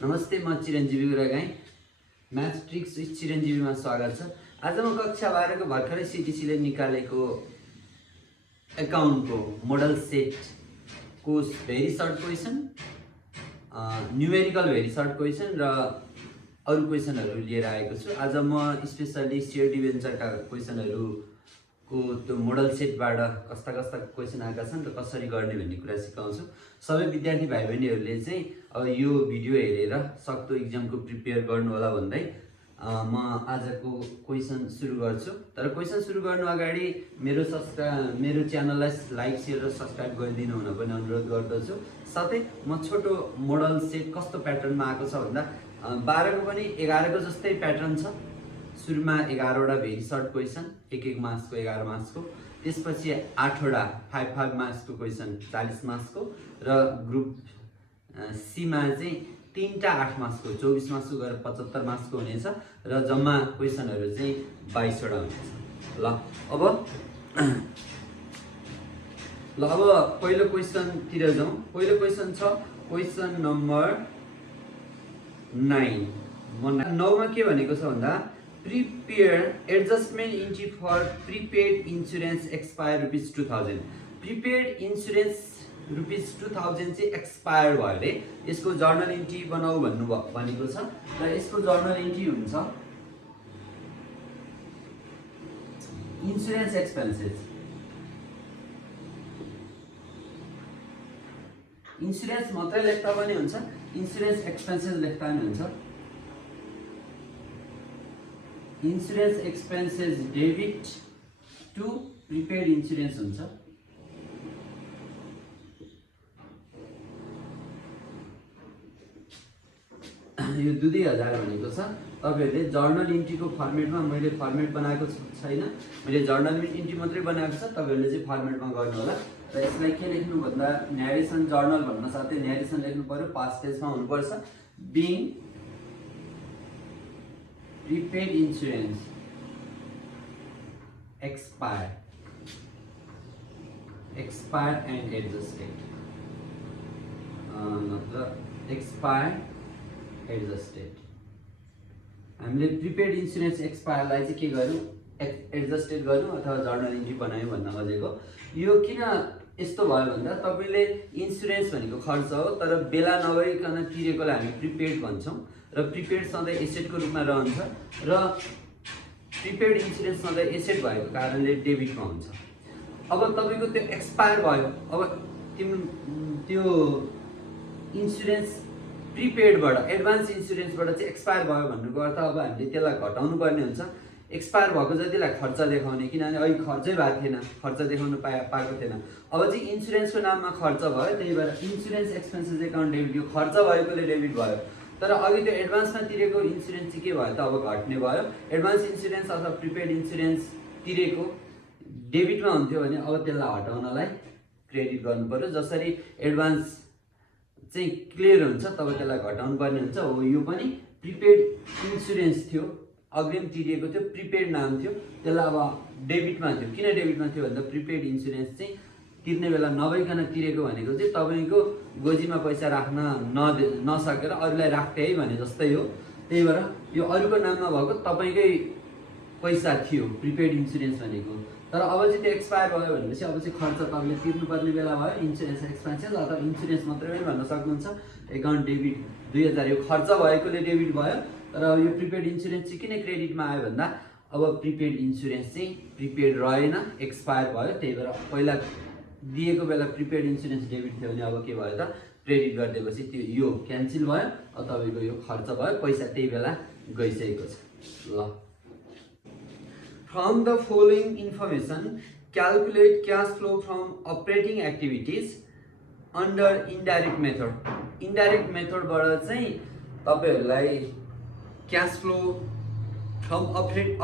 नमस्ते, म चिरञ्जीवी गुरागाई। Math tricks with चिरञ्जीवीमा स्वागत छ। आज म कक्षा 12 को भर्खरै सिटिसीले निकालेको एकाउन्टको मोडल सेटको very short question, numerical very short question र अरू क्वेसनहरू लिएर आएको छु। आज म स्पेसली सेयर डिभेन्चरका क्वेसनहरूको त्यो मोडल सेटबाट कस्ता कस्ता क्वेसन आएका छन् र कसरी गर्ने भन्ने कुरा सिकाउँछु। सबै विद्यार्थी भाइ बहिनीहरूले चाहिँ अब यो भिडियो हेरेर सक्दो इक्जामको प्रिपेयर गर्नु होला भन्दै म आजको क्वेसन सुरु गर्छु। तर क्वेसन सुरु गर्नु अगाडि मेरो च्यानललाई लाइक, शेयर र सब्स्क्राइब गरिदिनु हुन पनि अनुरोध गर्दछु। साथै म छोटो मोडल सेट कस्तो प्याटर्नमा आएको छ भन्दा 12 को पनि 11 को जस्तै प्याटर्न छ। सुरुमा 11 वटा भेरी सर्ट क्वेसन, 1 मार्क्सको, 11 मार्क्सको। त्यसपछि 8 वटा 5 मार्क्सको क्वेसन, 40 मार्क्सको। र ग्रुप सीमा चाहिँ 3टा 8 मार्क्सको, 24 मार्क्सको गरेर 75 मार्क्सको हुनेछ र जम्मा क्वेसनहरू चाहिँ 22 वटा हुनेछ। अब पहिलो क्वेसनतिर जाउँ। पहिलो क्वेसन छ क्वेसन नम्बर 9। 9 मा के भनेको छ भन्दा prepaid adjustment entry for prepaid insurance expire ₹2000। Prepaid insurance ₹2000 चाहिँ एक्सपायर भयो अरे। यसको जर्नल इन्ट्री बनाऊ भनेको छ र यसको जर्नल इन्ट्री हुन्छ इन्सुरेन्स एक्सपेन्सेस। इन्सुरेन्स मात्रै लेख्दा पनि हुन्छ, इन्सुरेन्स एक्सपेन्सेस लेख्दा पनि हुन्छ। Insurance expenses debit to prepaid insurance हुन्छ। यो 2000 भनेको छ। तपाईहरुले जर्नल इन्ट्रीको फर्मेटमा, मैले फर्मेट बनाएको छैन, मैले जर्नल इन्ट्री मात्रै बनाएको छ। तपाईहरुले चाहिँ फर्मेटमा गर्नु होला। र यसलाई के लेख्नु भन्दा न्यारेसन जर्नल भन्न साथै न्यारेसन लेख्नु पर्यो, पास्ट टेन्समा हुनु पर्छ। Being prepaid insurance expire and adjusted, मतलब एक्सपायर एडजस्टेड। हामीले प्रिपेड इन्सुरेन्स एक्सपायरलाई चाहिँ के गर्यौं, एडजस्टेड गर्यौं अथवा जर्नल इन्ट्री बनायौं भन्न खोजेको। यो किन यस्तो भयो भन्दा तपाईले इन्सुरेन्स भनेको खर्च हो, तर बेला नभइकन तिरेकोलाई हामी प्रिपेड भन्छौं र प्रिपेड सधैँ एसेटको रूपमा रहन्छ र प्रिपेड इन्सुरेन्स सधैँ एसेट भएको कारणले डेबिटमा हुन्छ। अब तपाईको त्यो एक्सपायर भयो, अब त्यो इन्सुरेन्स प्रिपेडबाट, एडभान्स इन्सुरेन्सबाट चाहिँ एक्सपायर भयो भन्नुको अर्थ अब हामीले त्यसलाई घटाउनु पर्ने हुन्छ। एक्सपायर भएको जतिलाई खर्च देखाउने, किनभने अहिले खर्चै भएको थिएन, खर्च देखाउनु पाएको थिएन। अब चाहिँ इन्सुरेन्सको नाममा खर्च भयो, त्यही भएर इन्सुरेन्स एक्सपेन्सेस एकाउन्ट डेबिट, यो खर्च भएकोले डेबिट भयो। तर अघि त्यो एडभान्समा तिरेको इन्सुरेन्स चाहिँ के भयो त, अब घट्ने भयो। एडभान्स इन्सुरेन्स अथवा प्रिपेड इन्सुरेन्स तिरेको डेबिटमा हुन्थ्यो भने अब त्यसलाई हटाउनलाई क्रेडिट गर्नु पर्यो। जसरी एडभान्स चाहिँ क्लियर हुन्छ तब त्यसलाई घटाउनु पर्ने हुन्छ। हो, यो पनि प्रिपेड इन्सुरेन्स थियो, अग्रिम तिरिएको थियो, प्रिपेड नाम थियो, त्यसलाई अब डेबिटमा थियो। किन डेबिटमा थियो भन्दा प्रिपेड इन्सुरेन्स चाहिँ तिर्ने बेला नभइकन तिरेको भनेको चाहिँ तपाईको गोजीमा पैसा राख्न नसकेर अरूलाई राख्थे है भने जस्तै हो। त्यही भएर यो अरूको नाममा भएको तपाईकै पैसा थियो प्रिपेड इन्सुरेन्स भनेको। तर अब चाहिँ त्यो एक्सपायर भयो भनेपछि अब चाहिँ खर्च तपाईले तिर्नुपर्ने बेला भयो। इन्सुरेन्स एक्सपेन्सेस अथवा इन्सुरेन्स मात्रै पनि भन्न सक्नुहुन्छ। एकाउन्ट डेबिट 2000 यो खर्च भएकोले डेबिट भयो। तर अब यो प्रिपेड इन्सुरेन्स चाहिँ किन क्रेडिटमा आयो भन्दा अब प्रिपेड इन्सुरेन्स चाहिँ प्रिपेड रहेन, एक्सपायर भयो। त्यही भएर पहिला दिएको बेला प्रिपेड इन्सुरेन्स डेबिट थियो भने अब के भयो त, क्रेडिट गरिदिएपछि त्यो यो क्यान्सल भयो, तपाईँको यो खर्च भयो, पैसा त्यही बेला गइसकेको छ। ल, from the following information calculate cash flow from operating activities under indirect method. Indirect मेथडबाट चाहिँ तपाईँहरूलाई cash flow from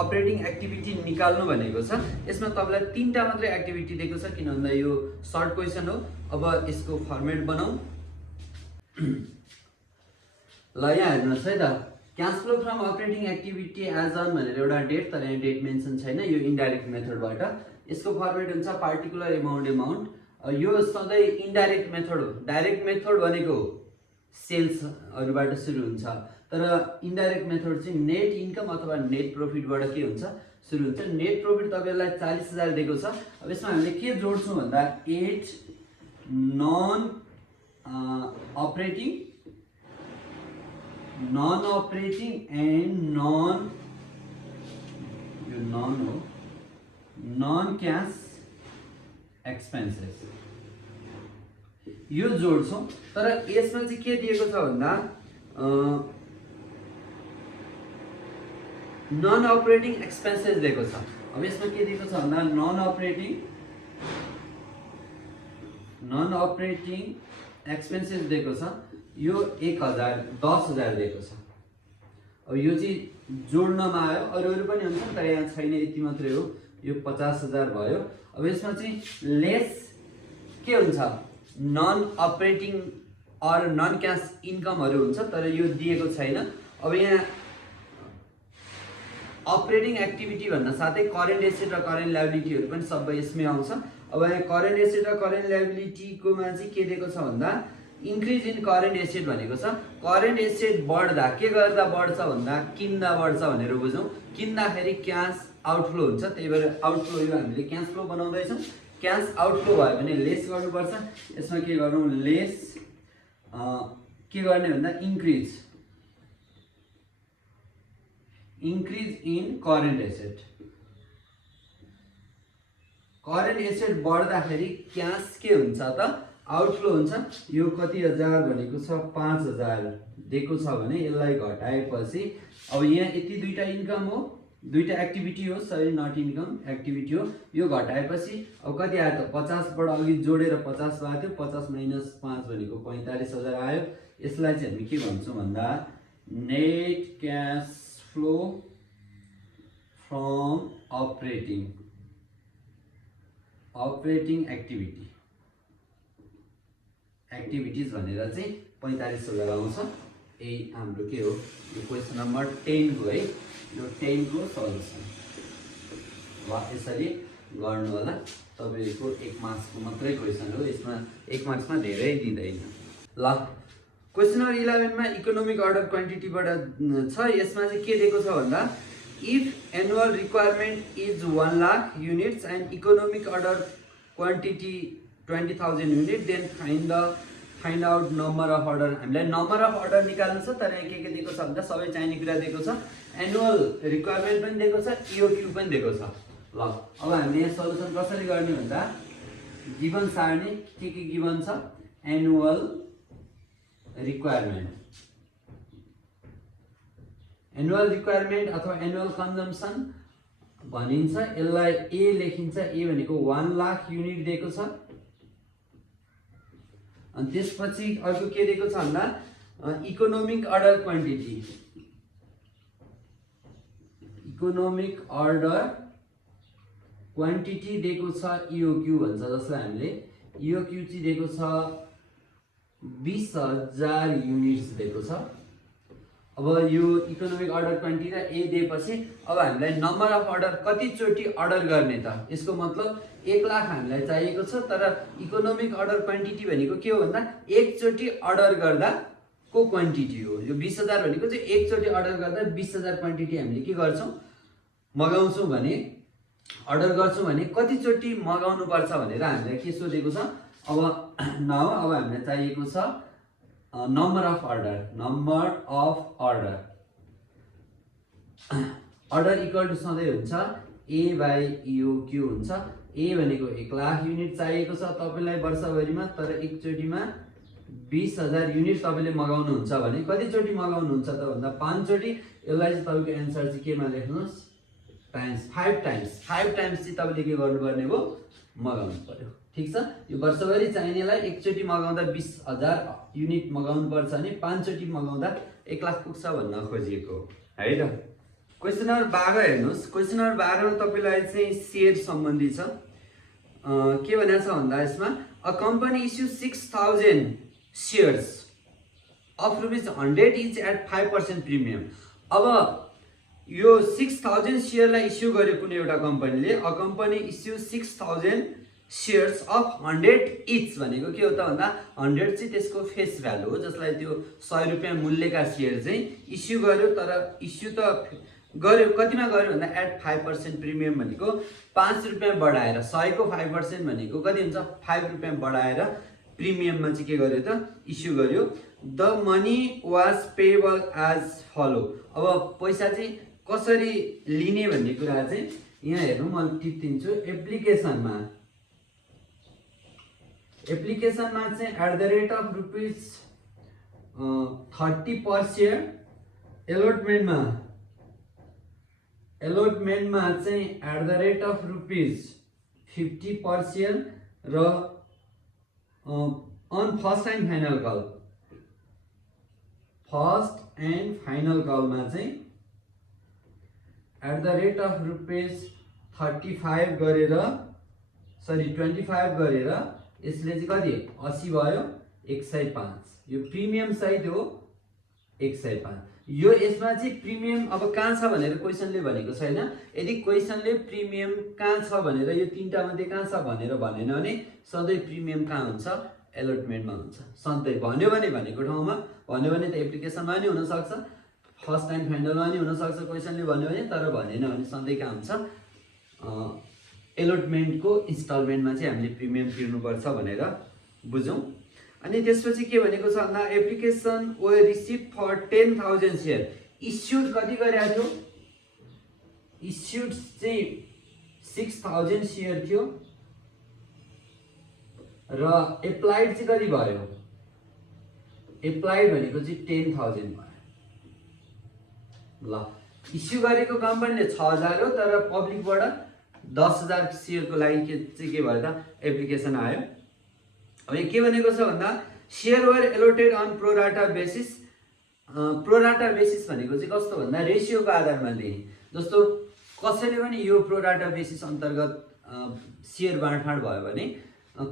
operating activity निकाल्नु भनेको छ। यसमा तपाईँलाई 3टा मात्रै एक्टिभिटी दिएको छ, किन भन्दा यो सर्ट क्वेसन हो। अब यसको फर्मेट बनाऊ। ल, यहाँ हेर्नुहोस् है त, cash flow from operating activity as on भनेर एउटा डेट, तर यहाँ डेट मेन्सन छैन। यो इन्डाइरेक्ट मेथडबाट यसको फर्मेट हुन्छ पार्टिकुलर एमाउन्ट। यो सधैँ इन्डाइरेक्ट मेथड हो। डाइरेक्ट मेथड भनेको सेल्सहरूबाट सुरु हुन्छ, तर इन्डाइरेक्ट मेथड चाहिँ नेट इन्कम अथवा नेट प्रफिटबाट के हुन्छ, सुरु हुन्छ। नेट प्रफिट तपाईँहरूलाई 40,000 दिएको छ। अब यसमा हामीले के जोड्छौँ भन्दा 8 non operating and non cash expenses यो जोड्छौँ। तर यसमा चाहिँ के दिएको छ भन्दा नन अपरेटिङ एक्सपेन्सेस दिएको छ। अब यसमा के दिएको छ भन्दा नन अपरेटिङ एक्सपेन्सेस दिएको छ। यो 10,000 दिएको छ। अब यो चाहिँ जोड्नमा आयो, अरू पनि हुन्छ तर यहाँ छैन, यति मात्रै हो। यो 50,000 भयो। अब यसमा चाहिँ लेस के हुन्छ, non operating or non cash इन्कमहरू हुन्छ, तर यो दिएको छैन। अब यहाँ अपरेटिङ एक्टिभिटी भन्न साथै करेन्ट एसेट र करेन्ट लायबिलिटीहरू पनि सबै यसमै आउँछ। अब यहाँ करेन्ट एसेट र करेन्ट लायबिलिटीकोमा चाहिँ के दिएको छ भन्दा इन्क्रिज इन करेन्ट एसेट भनेको छ। करेन्ट एसेट बढ्दा के गर्दा बढ्छ भन्दा किन्दा बढ्छ भनेर बुझौँ। किन्दाखेरि क्यास आउटफ्लो हुन्छ, त्यही भएर आउटफ्लो यो हामीले क्यास फ्लो बनाउँदैछौँ। क्यास आउटफ्लो भयो भने लेस गर्नुपर्छ। यसमा के गरौँ, लेस के गर्ने भन्दा increase in current asset. Current asset बढ्दाखेरि क्यास के हुन्छ त, आउटफ्लो हुन्छ। यो कति हजार भनेको छ, 5,000 दिएको छ भने यसलाई घटाएपछि अब यहाँ यति दुईटा इन्कम हो, दुईटा एक्टिभिटी हो, सरी नट इन्कम, एक्टिभिटी हो। यो घटाएपछि अब कति आयो त, 50बाट अघि जोडेर 50 भएको थियो, 50 - 5 भनेको 45,000 आयो। यसलाई चाहिँ हामी के भन्छौँ भन्दा net cash flow from operating activities भनेर चाहिँ 45,000 आउँछ। यही हाम्रो के हो, यो क्वेसन नम्बर 10 को है, यो 10 को सल्युसन। वा यसरी गर्नु होला। तपाईँको 1 मार्क्सको मात्रै क्वेसन हो, यसमा 1 मार्क्समा धेरै दिँदैन। ल, क्वेसन नम्बर 11 मा इकोनोमिक अर्डर क्वान्टिटीबाट छ। यसमा चाहिँ के दिएको छ भन्दा if annual requirement is 1 lakh units and economic order quantity 20,000 unit then find out number of order. हामीलाई नम्बर अफ अर्डर निकाल्नु छ, तर यहाँ के दिएको छ भन्दा सबै चाहिने कुरा दिएको छ। एनुअल रिक्वायरमेन्ट पनि दिएको छ, इओक्यू पनि दिएको छ। ल, अब हामीले यहाँ सल्युसन कसरी गर्ने भन्दा गिभन सारणी के गिभन छ, एनुअल रिक्वायरमेन्ट अथवा एनुअल कन्जम्सन भनिन्छ। यसलाई ए लेखिन्छ। ए भनेको 1 लाख युनिट दिएको छ। अनि त्यसपछि अर्को के दिएको छ भन्दा इकोनोमिक अर्डर क्वान्टिटी दिएको छ, इओक्यू भन्छ, जसलाई हामीले इओक्यू चाहिँ दिएको छ 20,000 युनिट्स दिएको छ। अब यो इकोनोमिक अर्डर क्वान्टिटी र ए दिएपछि अब हामीलाई नम्बर अफ अर्डर कतिचोटि अर्डर गर्ने त, यसको मतलब 1 लाख हामीलाई चाहिएको छ। तर इकोनोमिक अर्डर क्वान्टिटी भनेको के हो भन्दा एकचोटि अर्डर गर्दाको क्वान्टिटी हो। यो 20,000 भनेको चाहिँ एकचोटि अर्डर गर्दा 20,000 क्वान्टिटी हामीले के गर्छौँ, मगाउँछौँ भने, अर्डर गर्छौँ भने कतिचोटि मगाउनु पर्छ भनेर हामीलाई के सोधेको छ। अब हामीलाई चाहिएको छ number of order equal to सधैँ हुन्छ A/EOQ हुन्छ। ए भनेको 1 लाख युनिट चाहिएको छ तपाईँलाई वर्षभरिमा, तर एकचोटिमा 20,000 युनिट तपाईँले मगाउनुहुन्छ भने कतिचोटि मगाउनुहुन्छ त भन्दा 5 चोटि। यसलाई चाहिँ तपाईँको एन्सर चाहिँ केमा लेख्नुहोस्, टाइम्स 5 टाइम्स चाहिँ तपाईँले के गर्नुपर्ने हो, मगाउनु पर्यो। ठिक छ, यो वर्षभरि चाहिनेलाई एकचोटि मगाउँदा 20,000 युनिट मगाउनु पर्छ भने 5 चोटि मगाउँदा 1 लाख पुग्छ भन्न खोजिएको है त। क्वेसन नम्बर 12 हेर्नुहोस्। क्वेसन नम्बर 12 मा तपाईलाई चाहिँ शेयर सम्बन्धी छ। के भनेको छ भन्दा यसमा a company issue 6,000 shares of ₹100 each at 5% premium. अब यो 6,000 शेयरलाई इस्यु गर्यो कुनै एउटा कम्पनीले। A company issue 6,000 shares of 100 each भनेको के हो त भन्दा 100 चाहिँ त्यसको फेस भ्यालु हो, जसलाई त्यो 100 रुपैयाँ मूल्यका शेयर चाहिँ इस्यु गर्यो। तर इस्यु त गर्यो कतिमा गर्यो भन्दा एट 5% प्रिमियम भनेको 5 रुपैयाँ बढाएर 100 को 5% भनेको कति हुन्छ 5 रुपैयाँ बढाएर प्रिमियममा चाहिँ के गर्यो त इस्यु गर्यो। The money was payable as follow. अब पैसा चाहिँ कसरी लिने भन्ने कुरा चाहिँ यहाँ हेर्नु म टिप दिन्छु। एप्लिकेसनमा चाहिँ at the rate of ₹30 per share, एलोटमेन्टमा चाहिँ at the rate of ₹50 per share र अन फर्स्ट एन्ड फाइनल कलमा चाहिँ एट द रेट अफ ₹35 गरेर 25 गरेर यसले चाहिँ कति 80 भयो 105। यो प्रिमियम सहित हो 105। यो यसमा चाहिँ प्रिमियम अब कहाँ छ भनेर क्वेसनले भनेको छैन। यदि क्वेसनले प्रिमियम कहाँ छ भनेर यो तीनटा मध्ये कहाँ छ भनेर भनेन भने सधैँ प्रिमियम कहाँ हुन्छ, एलोटमेन्टमा हुन्छ सधैँ। भन्यो भने भनेको ठाउँमा भन्यो भने त एप्लिकेसनमा नि हुन सक्छ, फर्स्ट एन्ड फाइनलमा नि हुन सक्छ क्वेसनले भन्यो भने। तर भनेन भने सधैँ कहाँ हुन्छ, एलोटमेन्टको इन्स्टलमेन्टमा चाहिँ हामीले प्रिमियम तिर्नुपर्छ भनेर बुझौँ। अनि त्यसपछि के भनेको छ भन्दा application were receive for 10,000 share. Issued कति गरेको थियो, इस्युड चाहिँ 6,000 शेयर थियो र एप्लाइड चाहिँ कति भयो, एप्लाइड भनेको चाहिँ 10,000 भयो। ल इस्यु गरेको कम्पनीले 6,000 हो, तर पब्लिकबाट 10,000 शेयरको लागि के भयो त एप्लिकेसन आयो। अब के भनेको छ भन्दा share were allotted on pro rata basis. Pro rata basis भनेको चाहिँ कस्तो भन्दा रेसियोको आधारमा दिने। जस्तो कसैले पनि यो प्रोराटा बेसिस अन्तर्गत शेयर बाँडफाँड भयो भने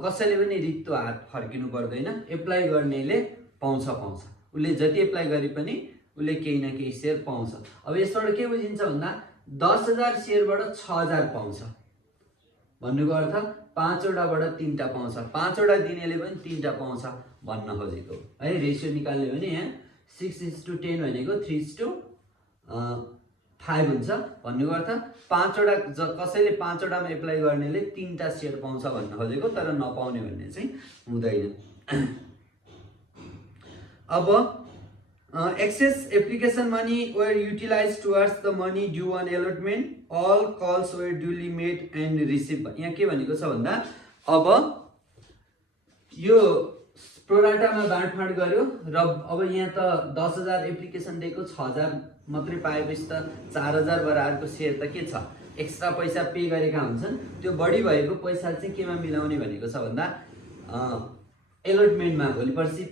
कसैले पनि रित्तो हात फर्किनु पर्दैन। एप्लाई गर्नेले पाउँछ, उसले जति एप्लाई गरे पनि उसले केही न केही शेयर पाउँछ। अब यसबाट के बुझिन्छ भन्दा 10,000 शेयरबाट 6,000 पाउँछ भन्नुको अर्थ 5 वटाबाट 3टा पाउँछ, 5 वटा दिनेले पनि 3टा पाउँछ भन्न खोजेको है। रेसियो निकाल्ने भने यहाँ 6:10 भनेको 3:5 हुन्छ भन्नुको अर्थ 5 वटा कसैले 5 वटामा एप्लाई गर्नेले 3टा शेयर पाउँछ भन्न खोजेको, तर नपाउने भन्ने चाहिँ हुँदैन। अब excess application money were utilized towards the money due on allotment. All calls were duly made and received. यहाँ के भनेको छ भन्दा अब यो प्रोराटामा बाँडफाँड गर्यो र अब यहाँ त 10,000 एप्लिकेसन दिएको 6,000 मात्रै पाएपछि त 4,000 बराबरको शेयर त के छ, एक्स्ट्रा पैसा पे गरेका हुन्छन्। त्यो बढी भएको पैसा चाहिँ केमा मिलाउने भनेको छ भन्दा एलोटमेन्टमा भोलि पर्सि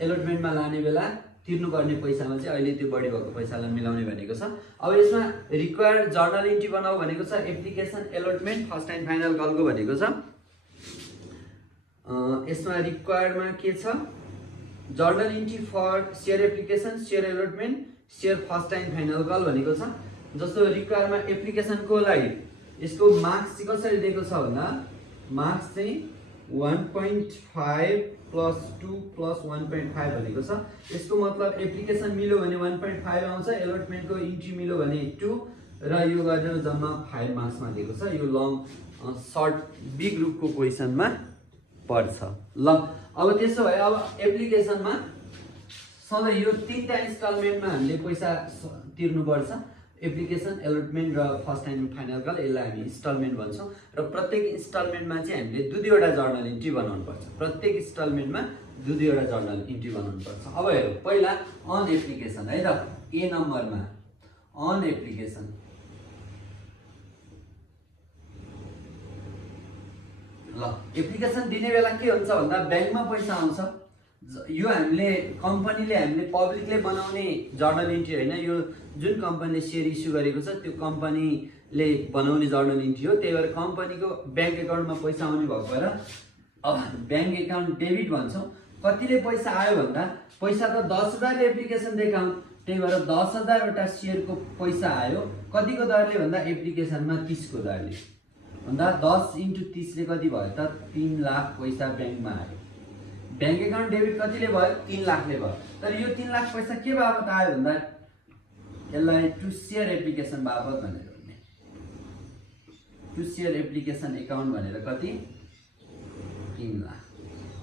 एलोटमेन्टमा लाने बेला तिर्नुपर्ने पैसामा चाहिँ अहिले त्यो बढी भएको पैसालाई मिलाउने भनेको छ। अब यसमा रिक्वायर्ड जर्नल इन्ट्री बनाऊ भनेको छ। Application allotment first and final कलको भनेको छ। यसमा रिक्वायर्डमा के छ, journal entry for share application, share allotment, share first and final call भनेको छ। जस्तो रिक्वायरमा एप्लिकेसनको लागि यसको मार्क्स चाहिँ कसरी दिएको छ भन्दा मार्क्स चाहिँ 1.5 + 2 + 1.5 भनेको छ। यसको मतलब एप्लिकेसन मिल्यो भने 1.5 आउँछ, एलोटमेन्टको इन्ट्री मिल्यो भने 2 र यो गरेर जम्मा 5 मार्क्समा दिएको छ। यो लङ सर्ट बी ग्रुपको क्वेसनमा पर्छ। ल अब त्यसो भए अब एप्लिकेसनमा सधैँ यो 3टा इन्स्टलमेन्टमा हामीले पैसा तिर्नुपर्छ। एप्लिकेसन, एलोटमेन्ट र फर्स्ट एन्ड फाइनल कल, यसलाई हामी इन्स्टलमेन्ट भन्छौँ। र प्रत्येक इन्स्टलमेन्टमा चाहिँ हामीले 2-2वटा जर्नल इन्ट्री बनाउनुपर्छ। प्रत्येक इन्स्टलमेन्टमा दुईवटा जर्नल इन्ट्री बनाउनु पर्छ। अब हेरौँ पहिला अन एप्लिकेसन है त, ए नम्बरमा अन एप्लिकेसन। ल एप्लिकेसन दिने बेला के हुन्छ भन्दा ब्याङ्कमा पैसा आउँछ। यो हामीले कम्पनीले हामीले पब्लिकले बनाउने जर्नल इन्ट्री होइन, यो जुन कम्पनीले सेयर इस्यु गरेको छ त्यो कम्पनीले बनाउने जर्नल इन्ट्री हो। त्यही भएर कम्पनीको ब्याङ्क एकाउन्टमा पैसा आउने भएको भएर अब ब्याङ्क एकाउन्ट डेबिट भन्छौँ। कतिले पैसा आयो भन्दा पैसा त 10,000 एप्लिकेसन देखाउँ, त्यही भएर 10,000वटा सेयरको पैसा आयो। कतिको दरले भन्दा एप्लिकेसनमा 30 को दरले भन्दा 10 × 30 ले कति भयो त 3 लाख पैसा ब्याङ्कमा आयो। ब्याङ्क एकाउन्ट डेबिट कतिले भयो 3 लाखले भयो। तर यो 3 लाख पैसा के बापत आयो भन्दा यसलाई टु सेयर एप्लिकेसन बापत भनेर भन्ने, टु सेयर एप्लिकेसन एकाउन्ट भनेर कति 3 लाख।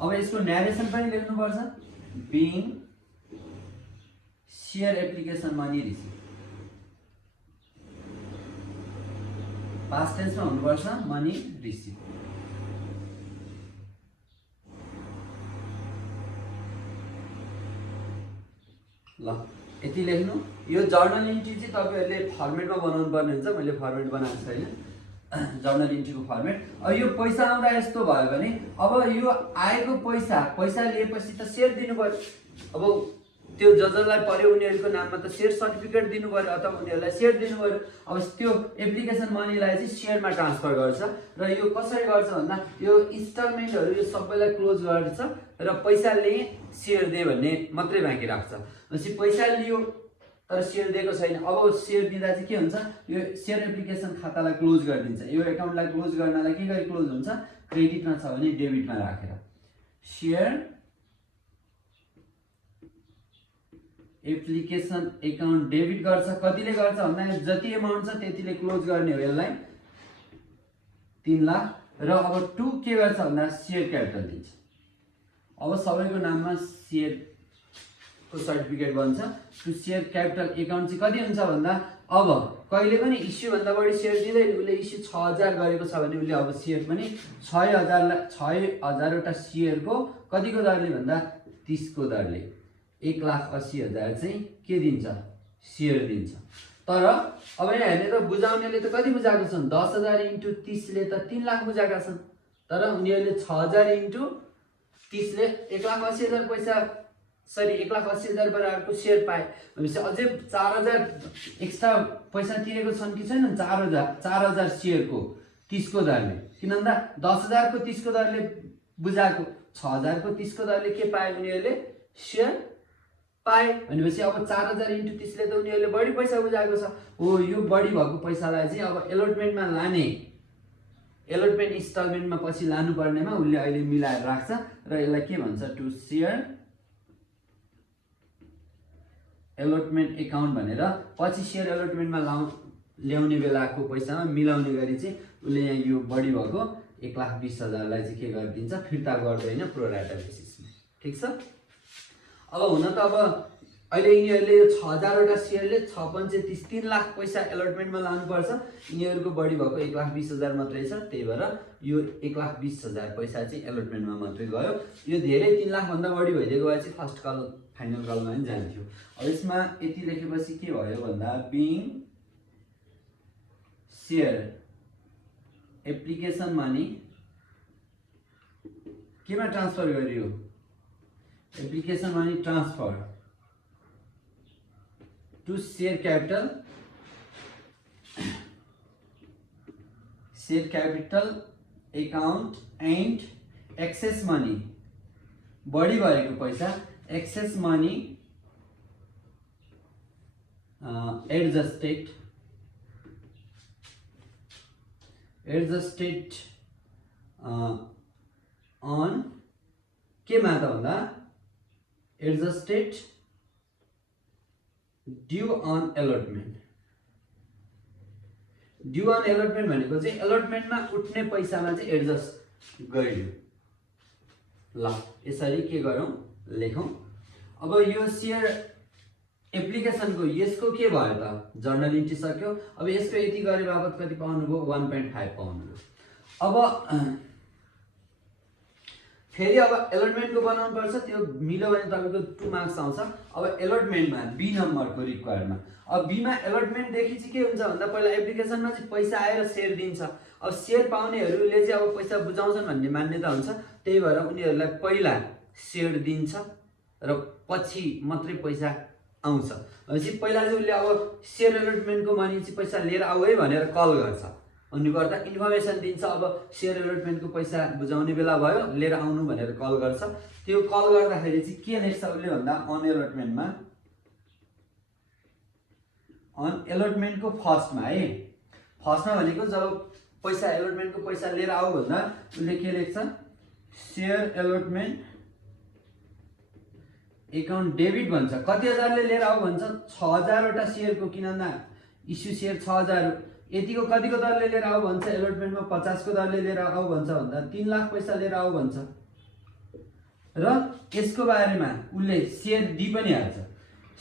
अब यसको न्यारेसन पनि लेख्नुपर्छ, being share application money received, past टेन्समा हुनुपर्छ मनी रिसिभ। ल यति लेख्नु। यो जर्नल इन्ट्री चाहिँ तपाईहरुले फर्मेटमा बनाउनु पर्ने हुन्छ, मैले फर्मेट बनाएको छैन जर्नल इन्ट्रीको फर्मेट। अब यो पैसा आउँदा यस्तो भयो भने अब यो आएको पैसा लिएपछि त सेयर दिनु पर्यो। अब त्यो जसलाई पर्यो उनीहरुको नाममा त सेयर सर्टिफिकेट दिनु पर्यो अथवा उनीहरुलाई सेयर दिनु पर्यो। अब त्यो एप्लिकेसन मनीलाई चाहिँ सेयरमा ट्रान्सफर गर्छ र यो कसरी गर्छ भन्दा यो इन्स्टलमेन्टहरु यो सबैलाई क्लोज गर्छ र पैसा लिए सेयर दे भन्ने मात्रै बाँकी राख्छ। भनेपछि पैसा लियो तर सेयर दिएको छैन। अब सेयर दिँदा चाहिँ के हुन्छ, यो सेयर एप्लिकेसन खातालाई क्लोज गरिदिन्छ। यो एकाउन्टलाई क्लोज गर्नलाई के गरी क्लोज हुन्छ, क्रेडिटमा छ भने डेबिटमा राखेर सेयर एप्लिकेसन एकाउन्ट डेबिट गर्छ। कतिले गर्छ भन्दा जति एमाउन्ट छ त्यतिले क्लोज गर्ने हो यसलाई 3 लाख। र अब टु के गर्छ भन्दा सेयर क्यापिटल दिन्छ। अब सबैको नाममा सेयर को सर्टिफिकेट बन्छ। टु सेयर क्यापिटल एकाउन्ट चाहिँ कति हुन्छ भन्दा अब कहिले पनि इस्यु भन्दा बढी सेयर दिँदैन। उसले इस्यु 6000 गरेको छ भने उसले अब सेयर पनि 6000वटा सेयरको कतिको दरले भन्दा 30 को दरले 1,80,000 चाहिँ के दिन्छ, सेयर दिन्छ। तर अब यहाँ हेर्ने त बुझाउनेले त कति बुझाएको छन्, 10,000 × 30 ले त 3 लाख बुझाएका छन्। तर उनीहरूले 6000 × 30 ले 1,80,000 पैसा 1,80,000 बराबरको सेयर पाए। भनेपछि अझै 4000 एक्स्ट्रा पैसा तिरेको छन् कि छैन, 4000 सेयरको 30 को दरले। किन भन्दा 10,000 को 30 को दरले बुझाएको, 6000 को 30 को दरले के पाए उनीहरूले, सेयर पाए। भनेपछि अब 4000 × 30 ले त उनीहरूले बढी पैसा बुझाएको छ। हो यो बढी भएको पैसालाई चाहिँ अब एलोटमेन्टमा लाने, एलोटमेन्ट इन्स्टलमेन्टमा पछि लानु पर्नेमा उसले अहिले मिलाएर राख्छ र यसलाई के भन्छ, टु सेयर एलोटमेन्ट एकाउन्ट भनेर पछि सेयर एलोटमेन्टमा ल्याउने बेलाको पैसामा मिलाउने गरी चाहिँ उसले यहाँ यो बढी भएको 1,20,000 लाई चाहिँ के गरिदिन्छ, फिर्ता गर्दैन प्रोराटा बेसिसमा। ठिक छ। अब हुन त अब अहिले यिनीहरूले यो 6000वटा सेयरले 6,35 3 लाख पैसा एलोटमेन्टमा लानुपर्छ। यिनीहरूको बढी भएको 1,20,000 मात्रै छ, त्यही भएर यो 1,20,000 पैसा चाहिँ एलोटमेन्टमा मात्रै गयो। यो धेरै 3 लाख भन्दा बढी भइदिएको भए चाहिँ फर्स्ट कल फाइनल कलमा पनि जान्थ्यो। अब यसमा यति लेखेपछि के भयो भन्दा बिङ सेयर एप्लिकेसन मनी केमा ट्रान्सफर गरियो, application money transfer to share capital account and excess money, बढी भएको पैसा एक्सेस मनी एडजस्टेड अन के मा त भन्दा adjusted due on allotment. Due on allotment भनेको चाहिँ एलोटमेन्टमा उठ्ने पैसामा चाहिँ एडजस्ट गरियो। ल यसरी के गरौँ, लेखौँ। अब यो सेयर एप्लिकेसनको यसको के भयो त, जर्नल इन्ट्री सक्यो। अब यसको यति गरे बापत कति पाउनुभयो, 1.5 पाउनुभयो। अब फेरि अब एलोटमेन्टको बनाउनु पर्छ, त्यो मिल्यो भने तपाईको 2 मार्क्स आउँछ। अब एलोटमेन्टमा बी नम्बरको रिक्वायर्डमा, अब बीमा एलोटमेन्टदेखि चाहिँ के हुन्छ भन्दा पहिला एप्लिकेसनमा चाहिँ पैसा आएर सेयर दिन्छ। अब सेयर पाउनेहरूले चाहिँ अब पैसा बुझाउँछन् भन्ने मान्यता हुन्छ, त्यही भएर उनीहरूलाई पहिला सेयर दिन्छ र पछि मात्रै पैसा आउँछ। भनेपछि पहिला चाहिँ उसले अब सेयर एलोटमेन्टको मनी चाहिँ पैसा लिएर आऊ है भनेर कल गर्छ, अनि गर्दा इन्फर्मेसन दिन्छ। अब सेयर एलोटमेन्टको पैसा बुझाउने बेला भयो, लिएर आउनु भनेर कल गर्छ। त्यो कल गर्दाखेरि चाहिँ के लेख्छ उसले भन्दा अन एलोटमेन्टमा, अन एलोटमेन्टको फर्स्टमा है, फर्स्टमा भनेको जब पैसा एलोटमेन्टको पैसा लिएर आऊ भन्दा उसले के लेख्छ, सेयर एलोटमेन्ट एकाउन्ट डेबिट भन्छ। कति हजारले लिएर आऊ भन्छ, 6000 वटा सेयरको, किनभने इस्यु सेयर 6000, यतिको कतिको दरले लिएर आऊ भन्छ, एलोटमेन्टमा 50 को दरले लिएर आऊ भन्छ भन्दा 3 लाख पैसा लिएर आऊ भन्छ। र यसको बारेमा उसले सेयर दि पनि हाल्छ,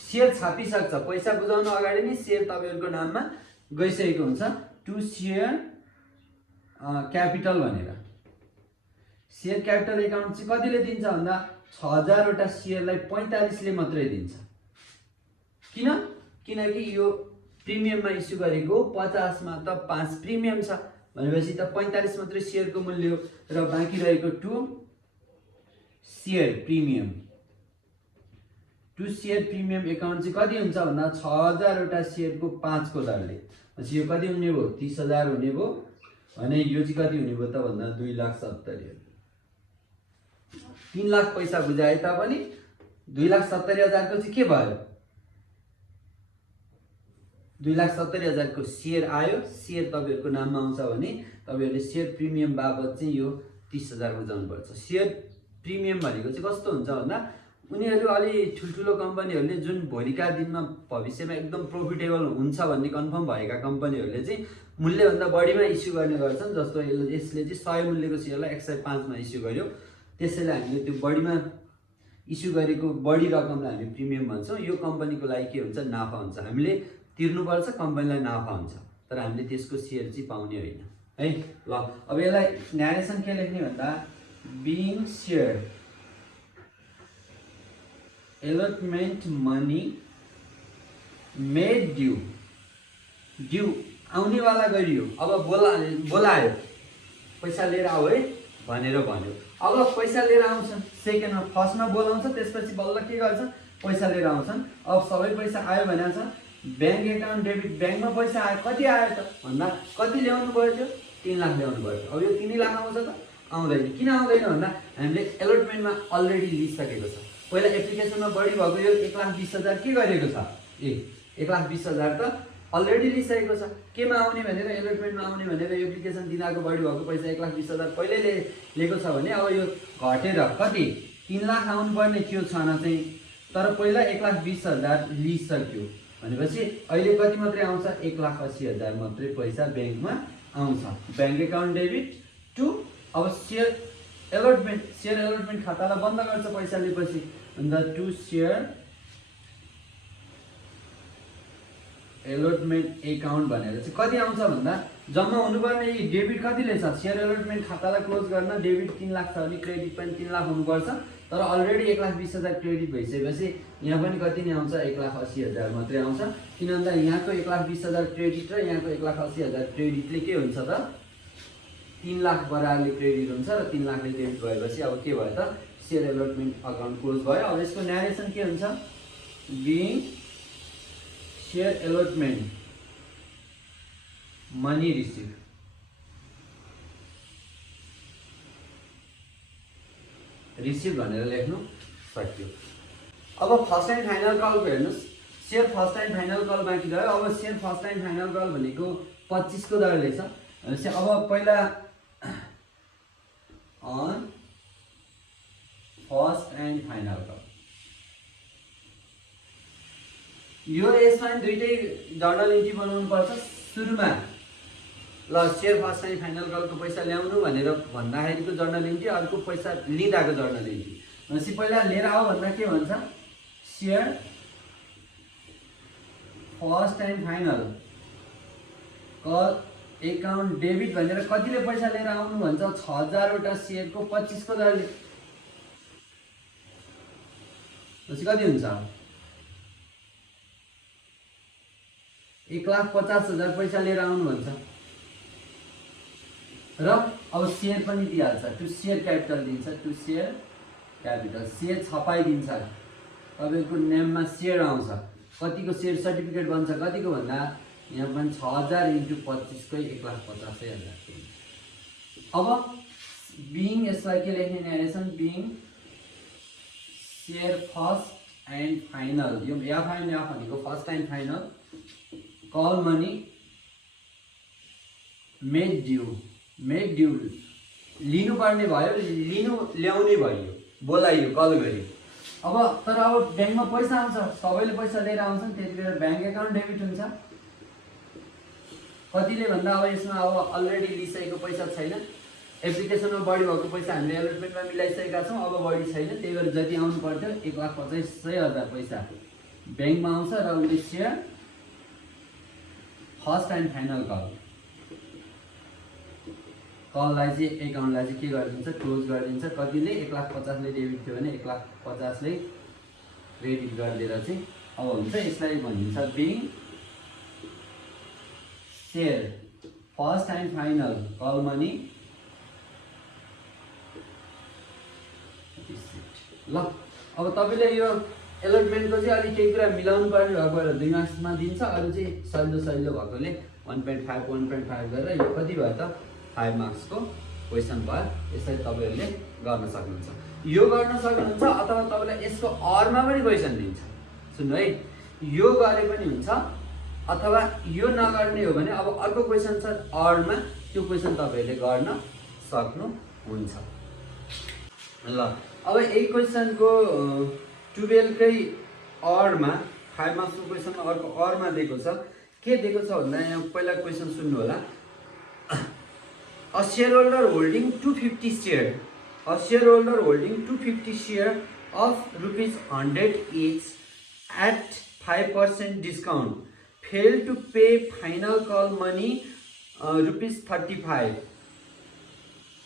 सेयर छापिसक्छ, पैसा बुझाउनु अगाडि नै सेयर तपाईहरुको नाममा गइसकेको हुन्छ, टु सेयर क्यापिटल भनेर। सेयर क्यापिटल एकाउन्ट चाहिँ कतिले दिन्छ भन्दा 6000 वटा सेयरलाई 45 ले मात्रै दिन्छ। किनकि यो प्रिमियममा इस्यु गरेको 50 मा त 5 प्रिमियम छ भनेपछि त 45 मात्रै सेयरको मूल्य हो, र बाँकी रहेको 2 share premium, 2 share premium account चाहिँ कति हुन्छ भन्दा 6000 वटा सेयरको 5 को दरले। पछि यो कति हुने भयो, 30000 हुने भयो भने यो चाहिँ कति हुने भयो त भन्दा 2,70,000। 3 लाख पैसा बुझाए तापनि 2,70,000 को चाहिँ के भयो, 2,70,000 को सेयर आयो। सेयर तपाईहरुको नाममा आउँछ भने तपाईहरुले सेयर प्रिमियम बाबत चाहिँ यो 30,000 बुझाउनु पर्छ। सेयर प्रिमियम भनेको चाहिँ कस्तो हुन्छ भन्दा उनीहरु अलि ठुलठुलो कम्पनीहरुले जुन भोलिका दिनमा भविष्यमा एकदम प्रोफिटेबल हुन्छ भन्ने कन्फर्म भएका कम्पनीहरुले चाहिँ मूल्यभन्दा बढीमा इस्यु गर्ने गर्छन्। जस्तो यसले चाहिँ 100 मूल्यको सेयरलाई 105 मा इस्यु गर्यो, त्यसैले हामीले त्यो बढीमा इस्यु गरेको बढी रकमलाई हामी प्रिमियम भन्छौँ। यो कम्पनीको लागि के हुन्छ, नाफा हुन्छ, हामीले तिर्नुपर्छ, कम्पनीलाई नाफा हुन्छ, तर हामीले त्यसको सेयर चाहिँ पाउने होइन है। ल अब यसलाई न्यारेसन के लेख्ने भन्दा being share allotment money made due आउनेवाला गरियो। अब बोलायो पैसा लिएर आऊ है भनेर भन्यो। अब पैसा लिएर आउँछन्, सेकेन्डमा फर्स्टमा बोलाउँछ, त्यसपछि बल्ल के गर्छ, पैसा लिएर आउँछन्। अब सबै पैसा आयो भनेको छ, बैंक एकाउन्ट डेबिट, बैंकमा पैसा आयो, कति आयो त भन्दा कति ल्याउनु पर्यो, 3 लाख ल्याउनु पर्यो। अब यो 3 लाख आउँछ त आउँदैन। किन आउँदैन भन्दा हामीले एलोटमेन्टमा अलरेडी लिइसकेको छ। पहिला एप्लिकेसनमा बढी भएको यो 1,20,000 के गरेको छ, 1,20,000 त अलरेडी लिइसकेको छ। केमा आउने भनेर, एलोटमेन्टमा आउने भनेर एप्लिकेसन दिनाको बढी भएको पैसा 1,20,000 पहिल्यै लिएको छ भने अब यो घटेर कति 3 लाख आउनु पर्ने थियो छाना चाहिँ, तर पहिला 1,20,000 लिइसक्यो भनेपछि अहिले कति मात्रै आउँछ, 1,80,000 मात्रै पैसा बैंकमा आउँछ। बैंक एकाउन्ट डेबिट टु अब सेयर एलोटमेन्ट खातालाई बन्द गर्छ पैसा लिएपछि, अन्त टु सेयर एलोटमेन्ट एकाउन्ट भनेर चाहिँ कति आउँछ भन्दा जम्मा हुनुपर्ने डेबिट कतिले छ, सेयर एलोटमेन्ट खातालाई क्लोज गर्न डेबिट 3 लाख छ भने क्रेडिट पनि 3 लाख हुनुपर्छ, तर अलरेडी 1,20,000 क्रेडिट भइसकेपछि यहाँ पनि कति नै आउँछ, 1,80,000 मात्रै आउँछ। किन भन्दा यहाँको 1,20,000 क्रेडिट र यहाँको 1,80,000 क्रेडिटले के हुन्छ त 3 लाख बराबरले क्रेडिट हुन्छ र 3 लाखले डेबिट भएपछि अब के भयो त सेयर एलोटमेन्ट अकाउन्ट क्लोज भयो। अब यसको न्यारेसन के हुन्छ, being share allotment money receive, भनेर लेख्नु सक्यो। अब फर्स्ट एन्ड फाइनल कलको हेर्नुस्, share first and final call बाँकी रह्यो। अब share first and final call भनेको 25 को दरले छ। अब पहिला on first and final call, यो यसमा दुईटै जर्नल इन्ट्री बनाउनु पर्छ। सुरुमा ल सेयर फर्स्ट एन्ड फाइनल कलको पैसा ल्याउनु भनेर भन्दाखेरिको जर्नल इन्ट्री, अर्को पैसा लिँदाको जर्नल इन्ट्री। भनेपछि पहिला लिएर आऊ भन्दा के भन्छ, share first and final call account debit भनेर कतिले पैसा लिएर आउनु भन्छ, 6000 वटा सेयरको 25 को दरले। भनेपछि कति हुन्छ 1,50,000 पैसा लिएर आउनु भन्छ र अब सेयर पनि दिइहाल्छ टु सेयर क्यापिटल दिन्छ टु सेयर क्यापिटल सेयर छपाइदिन्छ तपाईको नेममा सेयर आउँछ कतिको सेयर सर्टिफिकेट बन्छ कतिको भन्दा यहाँ पनि 6000 × 25 कै 1,50,000 अब being यसलाई के लेख्ने narration being share first and final यो FINF भनेको first and final call money made due लिनु पर्ने भयो ल्याउने भयो बोलाइयो कल गरियो अब तर अब ब्याङ्कमा पैसा आउँछ सबैले पैसा लिएर आउँछन् त्यतिबेला ब्याङ्क एकाउन्ट डेबिट हुन्छ कतिले भन्दा अब यसमा अब अलरेडी लिइसकेको पैसा छैन एप्लिकेसनमा बढी भएको पैसा हामीले एलोटमेन्टमा मिलाइसकेका छौँ अब बढी छैन त्यही भएर जति आउनु पर्थ्यो 1,25,000 पैसा ब्याङ्कमा आउँछ र उसले सेयर फर्स्ट एन्ड फाइनल कललाई चाहिँ एकाउन्टलाई चाहिँ के गरिदिन्छ क्लोज गरिदिन्छ कतिले 1,50,000 ले डेबिट थियो भने 1,50,000 ले क्रेडिट गरिदिएर चाहिँ अब हुन्छ यसलाई भनिन्छ being share first and final call money ल अब तपाईले यो एलोटमेन्टको चाहिँ अलि केही कुरा मिलाउनु पर्ने भएको भएर 2 मार्क्समा दिन्छ अरु चाहिँ सजिलो भएकोले 1.5 गरेर यो कति भयो त 5 मार्क्सको क्वेशन भयो यसरी तपाईहरुले गर्न सक्नुहुन्छ यो गर्न सक्नुहुन्छ अथवा तपाईलाई यसको अरमा पनि क्वेशन दिन्छ सुन्नु है यो गरे पनि हुन्छ अथवा यो नगर्ने हो भने अब अर्को क्वेशन छ अरमा त्यो क्वेशन तपाईहरुले गर्न सक्नुहुन्छ ल अब यही क्वेशनको 12 कै अरमा 5 मार्क्सको क्वेशनमा अर्को अरमा दिएको छ के दिएको छ भन्दा यहाँ पहिला क्वेशन सुन्नु होला A shareholder holding 250 share of ₹100 each at 5% discount failed to pay final call money ₹35.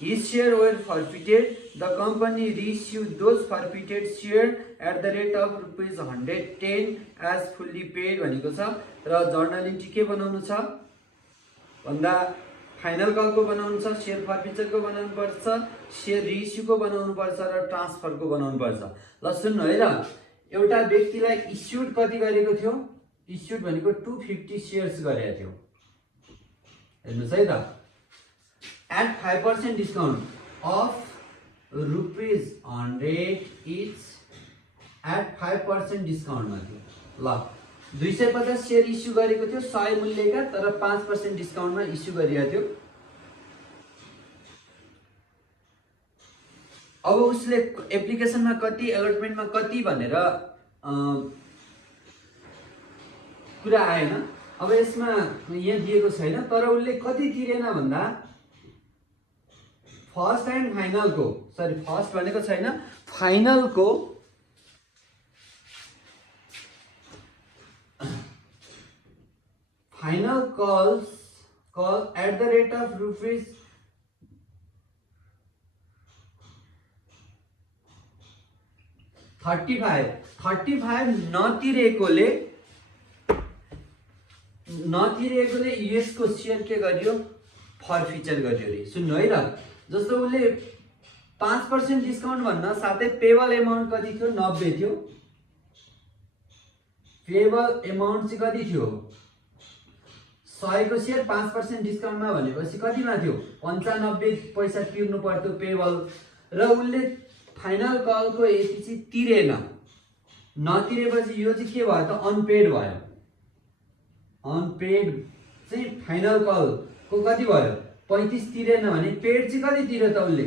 His share were forfeited. The company reissued those forfeited share at the rate of ₹110 as fully paid भनेको छ र journal entry के बनाउनु छ भन्दा final call को बनाउनु छ शेयर फर्फिचर को बनाउनु पर्छ शेयर रिइस्यु को बनाउनु पर्छ र ट्रान्सफर को बनाउनु पर्छ ल सुन्नु है ल एउटा व्यक्तिलाई इस्युड कति गरेको थियो इस्युड भनेको 250 शेयर्स गरेको थियो हेर्नुस् है त at 5% discount of ₹100 each at 5% discount मा थियो ल 250 शेयर इस्यु गरेको थियो 100 मूल्यका तर 5% डिस्काउन्ट मा इस्यु गरिएको थियो अब उसले एप्लिकेसनमा कति एलोटमेन्टमा कति भनेर कुरा आएन अब यसमा यहाँ दिएको छैन तर उसले कति तिरेन भन्दा फर्स्ट एन्ड फाइनल को सरी फर्स्ट भनेको छैन फाइनल को final call at the rate of ₹35 नतिरेकोले यसको शेयर के गरियो फर्फिचर गरियो रे सुन्नु है र जस्तो उले 5% डिस्काउन्ट भन्न साथै पेबल अमाउन्ट कति थियो 90 थियो पेबल अमाउन्ट चाहिँ कति थियो 100 को शेयर 5% डिस्काउन्टमा भनेपछि कतिमा थियो 95 पैसा तिर्नु पर्थ्यो पेबल र उले फाइनल कल को यति चाहिँ तिरेन नतिरेपछि यो चाहिँ के भयो त अनपेड भयो अनपेड चाहिँ फाइनल कल को कति भयो 35 तिरेन भने पेड चाहिँ कति तिर्यो त उले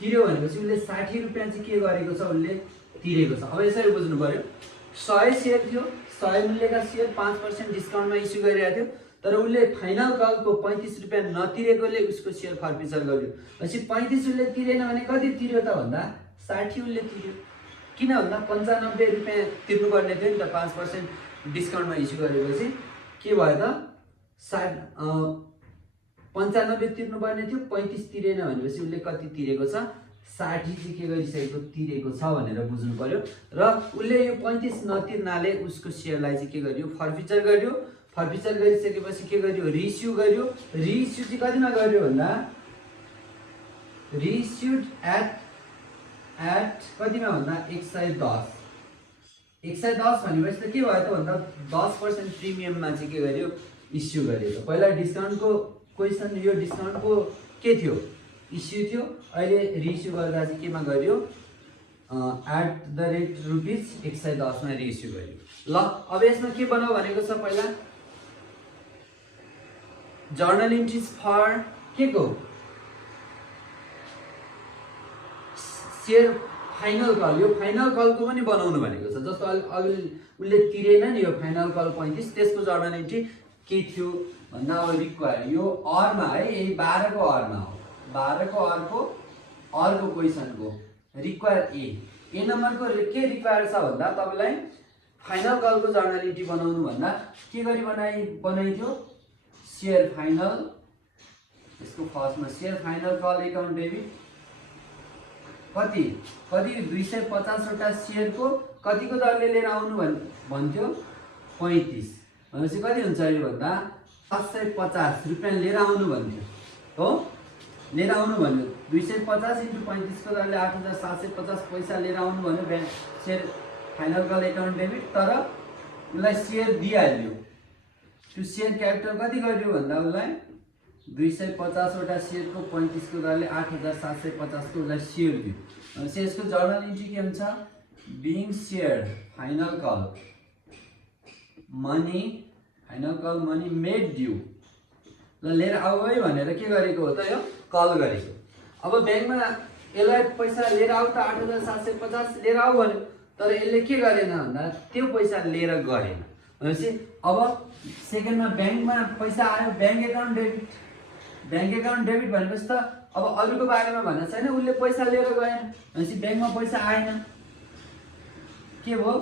तिर्यो भनेपछि उले 60 रुपैयाँ चाहिँ के गरेको छ उले तिरेको छ अब यसरी बुझ्नु पर्यो 100 शेयर थियो 100 मूल्यका शेयर 5% डिस्काउन्टमा इस्यु गरिरहेको थियो तर उले फाइनल कल को 35 रुपैयाँ नतिरेकोले उसको शेयर फर्फिचर गर्यो पछि 35 उले तिरेन भने कति तिर्यो त भन्दा 60 उले तिर्यो किन भन्दा 95 रुपैयाँ तिर्नु पर्ने थियो नि त 5% डिस्काउन्टमा इस्यु गरेपछि के भयो त 95 तिर्नु पर्ने थियो 35 तिरेन भनेपछि उले कति तिरेको छ 60 चाहिँ के गरिसकेको तिरेको छ भनेर बुझ्नु पर्यो र उसले यो 35 नतिर्नाले उसको सेयरलाई चाहिँ के गर्यो फर्फिचर गर्यो। फर्फिचर गरिसकेपछि के गर्यो रिइस्यु गर्यो। रिइस्यु चाहिँ कतिमा गर्यो भन्दा रिइस्युड एट कतिमा भन्दा 110 भनेपछि त के भयो त भन्दा 10% प्रिमियममा चाहिँ के गर्यो इस्यु गर्यो। पहिला डिस्काउन्टको क्वेसन यो डिस्काउन्टको के थियो इस्यु थियो, अहिले रिइस्यु गर्दा चाहिँ केमा गर्यो @रुपिस110 मा रिइस्यु गर्यो। ल अब यसमा के बनाऊ भनेको छ पहिला जर्नल इन्ट्रिज फर के को सेयर फाइनल कल। यो फाइनल कलको पनि बनाउनु भनेको छ। जस्तो अघि उसले तिरेन नि यो फाइनल कल 35 त्यसको जर्नल इन्ट्री के थियो भन्दा अब रिक्वायर यो अरमा है यही 12 को अरमा हो। 12 को अर्को क्वेसनको रिक्वायर ए नम्बरको के रिक्वायर छ भन्दा तपाईलाई फाइनल कलको जर्नल इन्ट्री बनाउनु भन्दा के गरी बनाइथ्यो शेयर फाइनल यसको फर्स्टमा share final call account debit कति 250 वटा शेयरको कतिको दरले लिएर आउनु भन्थ्यो 35 भनेपछि कति हुन्छ यो भन्दा 750 रुपैयाँ लिएर आउनु भन्थ्यो हो। लिएर आउनु भन्यो 250 × 35 को दरले 8750 पैसा लिएर आउनु भन्यो bank share final call account debit. तर उसलाई शेयर दिइहाल्यो। त्यो शेयर क्यापिटल कति गर्यो भन्दा उसलाई 250 वटा शेयरको 35 को दरले 8750 को उसलाई शेयर दियो। भनेपछि यसको जर्नल इन्ट्री के हुन्छ being share final call money made due ल लिएर आऊ है भनेर के गरेको हो त यो कल गरेको। अब ब्याङ्कमा यसलाई पैसा लिएर आऊ त 8750 लिएर आऊ भन्यो तर यसले के गरेन भन्दा त्यो पैसा लिएर गरेन। भनेपछि अब सेकेन्डमा ब्याङ्कमा पैसा आयो ब्याङ्क एकाउन्ट डेबिट भनेपछि त अब अरूको बारेमा भन्न छैन उसले पैसा लिएर गएन भनेपछि ब्याङ्कमा पैसा आएन के भयो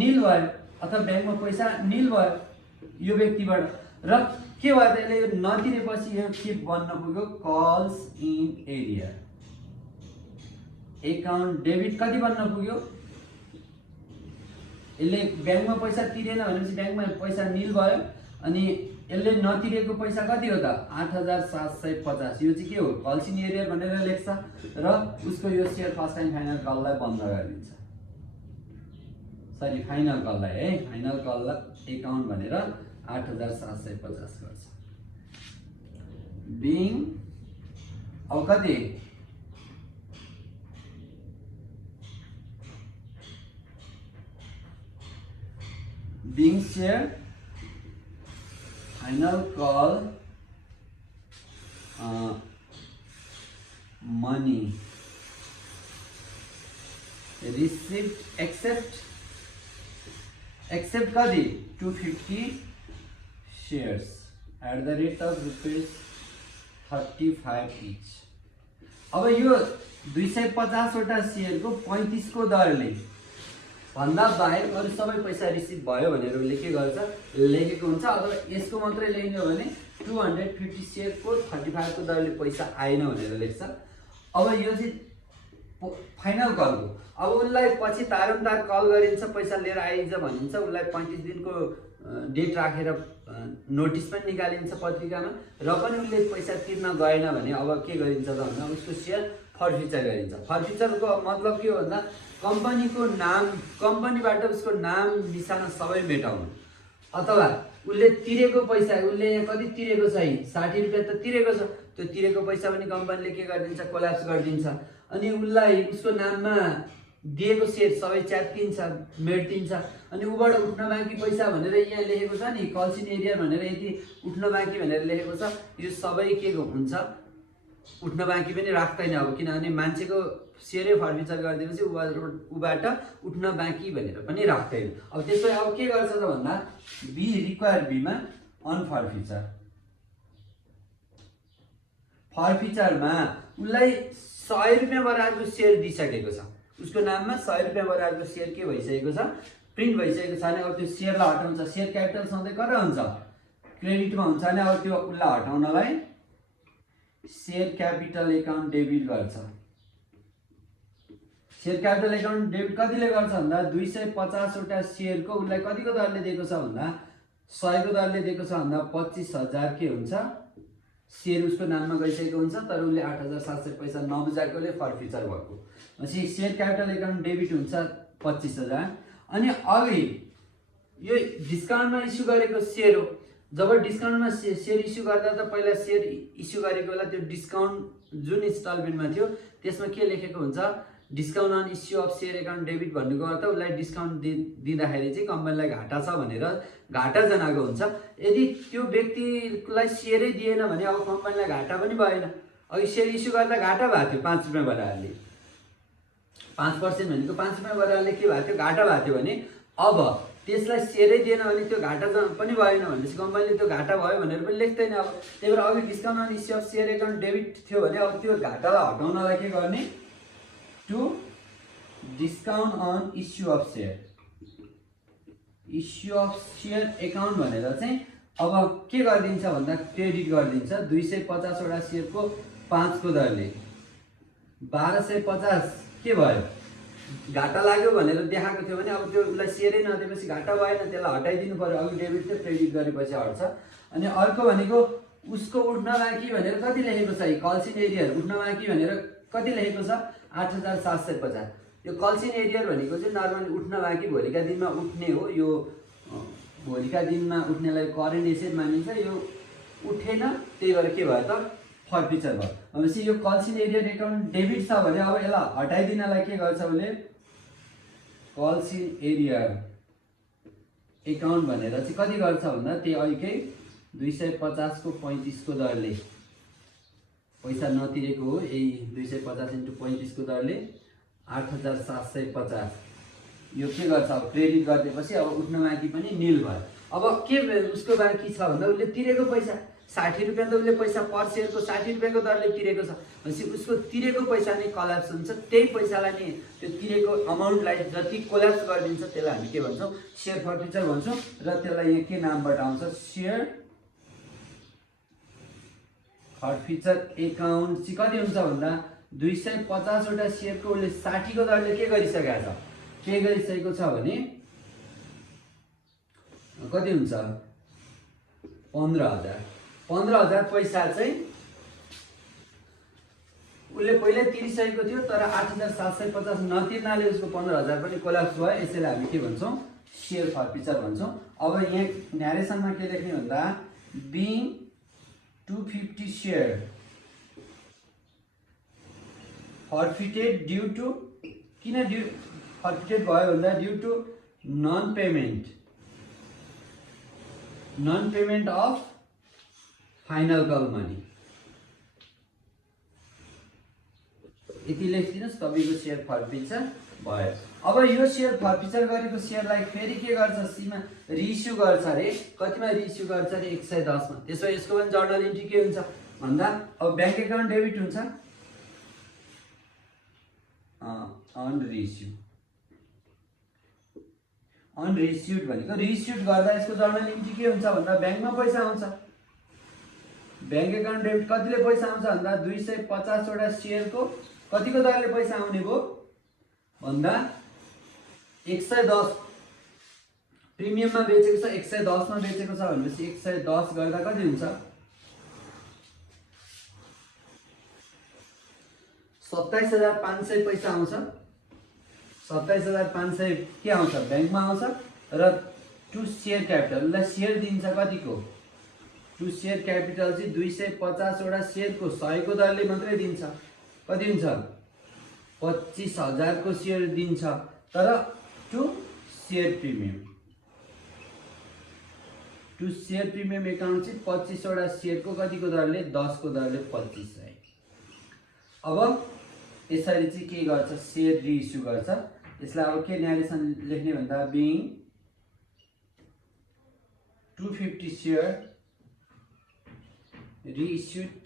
निल भयो अथवा ब्याङ्कमा पैसा निल भयो यो व्यक्तिबाट र के भयो त यसले यो नतिरेपछि यो के बन्न पुग्यो calls in arrear account debit कति बन्न पुग्यो यसले ब्याङ्कमा पैसा तिरेन भनेपछि ब्याङ्कमा पैसा निल भयो अनि यसले नतिरेको पैसा कति हो त 8750 यो चाहिँ के हो कल्स इन एरिया भनेर लेख्छ र उसको यो शेयर फर्स्ट टाइम फाइनल कललाई बन्द गरिदिन्छ। सरी फाइनल कललाई है फाइनल कललाई एकाउन्ट भनेर 8750 गर्छ। बिङ अब कति being share final call money receipt except कति 250 shares at the rate of ₹35 each। अब यो 250 वटा शेयरको 35 को दरले भन्दा बाहेक अरू सबै पैसा रिसिभ भयो भनेर उसले के गर्छ लेखेको हुन्छ। अथवा यसको मात्रै लेख्ने हो भने 250 शेयरको 35 को दरले पैसा आएन भनेर लेख्छ। अब यो चाहिँ फाइनल कलको अब उसलाई पछि तारमतार कल गरिन्छ पैसा लिएर आइन्छ भनिन्छ उसलाई 35 दिनको डेट राखेर नोटिस पनि निकालिन्छ पत्रिकामा र पनि उसले पैसा तिर्न गएन भने अब के गरिन्छ त भन्दा उसको सेयर फर्फिचर गरिन्छ। फर्फिचरको मतलब के हो भन्दा कम्पनीको नाम कम्पनीबाट उसको नाम निशाना सबै मेटाउनु अथवा उसले तिरेको पैसा उसले यहाँ कति तिरेको छ 60 रुपैयाँ त तिरेको छ त्यो तिरेको पैसा पनि कम्पनीले के गरिदिन्छ कोल्याप्स गरिदिन्छ अनि उसलाई उसको नाममा दिएको सेयर सबै च्यात्किन्छ मेटिन्छ अनि उबाट उठ्न बाँकी पैसा भनेर यहाँ लेखेको छ नि कल्स इन एरिया भनेर यति उठ्न बाँकी भनेर लेखेको छ यो सबै के हुन्छ उठ्न बाँकी पनि राख्दैन अब किनभने मान्छेको सेयरै फर्फिचर गरिदिएपछि उबाट उठ्न बाँकी भनेर पनि राख्दैन। अब त्यसो अब के गर्छ त भन्दा बी रिक्वायर बीमा अनफर्फिचर फर्फिचरमा उसलाई 100 रुपैयाँ बराबरको सेयर दिइसकेको छ उसको नाममा 100 रुपैयाँ बराबरको सेयर के भइसकेको छ प्रिन्ट भइसकेको छ भने अब त्यो सेयरलाई हटाउँछ सेयर क्यापिटल सधैँ कता हुन्छ क्रेडिटमा हुन्छ भने अब त्यो उसलाई हटाउनलाई सेयर क्यापिटल एकाउन्ट डेबिट गर्छ सेयर क्यापिटल एकाउन्ट डेबिट कतिले गर्छ भन्दा 250 वटा सेयरको उसलाई कतिको दरले दिएको छ भन्दा 100 को दरले दिएको छ भन्दा 25,000 के हुन्छ सेयर उसको नाममा गइसकेको हुन्छ, तर उसले 8,700 पैसा नबुझाएकोले फर्फिचर भएको। पछि सेयर क्यापिटल एकाउन्ट डेबिट हुन्छ 25,000। अनि अघि यो डिस्काउन्टमा इस्यु गरेको सेयर हो। जब डिस्काउन्टमा सेयर इस्यु गर्दा त पहिला सेयर इस्यु गरेको बेला त्यो डिस्काउन्ट जुन इन्स्टलमेन्टमा थियो त्यसमा के लेखेको हुन्छ, discount on issue of share account debit भन्नुको अर्थ उसलाई डिस्काउन्ट दिँदाखेरि चाहिँ कम्पनीलाई घाटा छ भनेर घाटा जनाएको हुन्छ। यदि त्यो व्यक्तिलाई सेयरै दिएन भने अब कम्पनीलाई घाटा पनि भएन। अघि सेयर इस्यु गर्दा घाटा भएको थियो 5 रुपियाँ बराबरले, 5% भनेको 5 रुपियाँ बराबरले के भएको थियो घाटा भएको थियो भने अब त्यसलाई सेयरै दिएन भने त्यो घाटा पनि भएन भनेपछि कम्पनीले त्यो घाटा भयो भनेर पनि लेख्दैन। अब त्यही भएर अघि discount on issue of share account debit थियो भने अब त्यो घाटालाई हटाउनलाई के गर्ने, to discount on issue of share account भनेर चाहिँ अब के गरिदिन्छ भन्दा क्रेडिट गरिदिन्छ। 250 वटा सेयरको 5 को दरले 1250 के भयो घाटा लाग्यो भनेर देखाएको थियो भने अब त्यो उसलाई सेयरै नदिएपछि घाटा भएन, त्यसलाई हटाइदिनु पर्यो। अघि डेबिट थियो क्रेडिट गरेपछि हट्छ। अनि अर्को भनेको उसको उठ्न बाँकी भनेर कति लेखेको छ, कल्सिन एरियर उठ्न बाँकी भनेर कति लेखेको छ 8,750। यो कल्सिन एरियर भनेको चाहिँ नर्मली उठ्न बाँकी भोलिका दिनमा उठ्ने हो। यो भोलिका दिनमा उठ्नेलाई करेन्ट एसेट मानिन्छ। यो उठेन त्यही भएर के भयो त फर्फिचर भयो। भनेपछि यो कल्सिन एरियर एकाउन्ट डेबिट छ भने अब यसलाई हटाइदिनलाई के गर्छ उसले, कल्सिन एरियर एकाउन्ट भनेर चाहिँ कति गर्छ भन्दा त्यही अघिकै 250 को 35 को दरले पैसा नतिरेको हो। यही 250 × 35 को दरले 8,750 यो के गर्छ, अब क्रेडिट गरिदिएपछि अब उठ्न बाँकी पनि निल भयो। अब के उसको बाँकी छ भन्दा उसले तिरेको पैसा 60 रुपियाँ त उसले पैसा पर सेयरको 60 रुपियाँको दरले तिरेको छ भनेपछि उसको तिरेको पैसा नै कल्याप्स हुन्छ। त्यही पैसालाई नि त्यो तिरेको अमाउन्टलाई जति कोल्याप्स गरिदिन्छ त्यसलाई हामी के भन्छौँ, सेयर फर्फिचर भन्छौँ। र त्यसलाई यहाँ के नामबाट आउँछ, सेयर फर्फिचर एकाउन्ट चाहिँ कति हुन्छ भन्दा 250 वटा सेयरको उसले 60 को दरले के गरिसकेको छ, के गरिसकेको छ भने कति हुन्छ 15,000 पैसा चाहिँ उसले पहिल्यै तिरिसकेको थियो, तर 8,750 नतिर्नाले उसको 15,000 पनि कोल्याप्स भयो। यसैले हामी के भन्छौँ, सेयर फर्फिचर भन्छौँ। अब यहाँ न्यारेसनमा के लेख्ने भन्दा being 250 share forfeited due to, किन ड्यू फर्फिटेड भयो भन्दा due to non payment of final call money. यति लेखिदिनुहोस् तपाईँको सेयर फर्फिचर भयो। अब यो सेयर फर्फिचर गरेको सेयरलाई फेरि के गर्छ, सीमा रिइस्यु गर्छ अरे। कतिमा रिइस्यु गर्छ अरे 110 मा। त्यसो यसको पनि जर्नल इन्ट्री के हुन्छ भन्दा अब ब्याङ्क एकाउन्ट डेबिट हुन्छ अनरिइस्युड भनेको रिइस्युड गर्दा यसको जर्नल इन्ट्री के हुन्छ भन्दा ब्याङ्कमा पैसा आउँछ। ब्याङ्क एकाउन्ट डेबिट कतिले पैसा आउँछ भन्दा 250 वटा सेयरको कतिको दरले पैसा आउने भयो भन्दा 110 प्रिमियममा बेचेको छ, 110 मा बेचेको छ भनेपछि 110 गर्दा कति हुन्छ 27,500 पैसा आउँछ। 27,500 के आउँछ ब्याङ्कमा आउँछ र टु सेयर क्यापिटललाई सेयर दिन्छ कतिको, टु सेयर क्यापिटल चाहिँ 250 वटा सेयरको 100 को दरले मात्रै दिन्छ। कति हुन्छ 25,000 को सेयर दिन्छ। तर टु सेयर प्रिमियम एकाउन्ट चाहिँ 25 वटा सेयरको कतिको दरले 10 को दरले 25 है। अब यसरी चाहिँ के गर्छ, सेयर रिइस्यु गर्छ। यसलाई अब के न्यारेसन लेख्ने भन्दा being 250 share reissued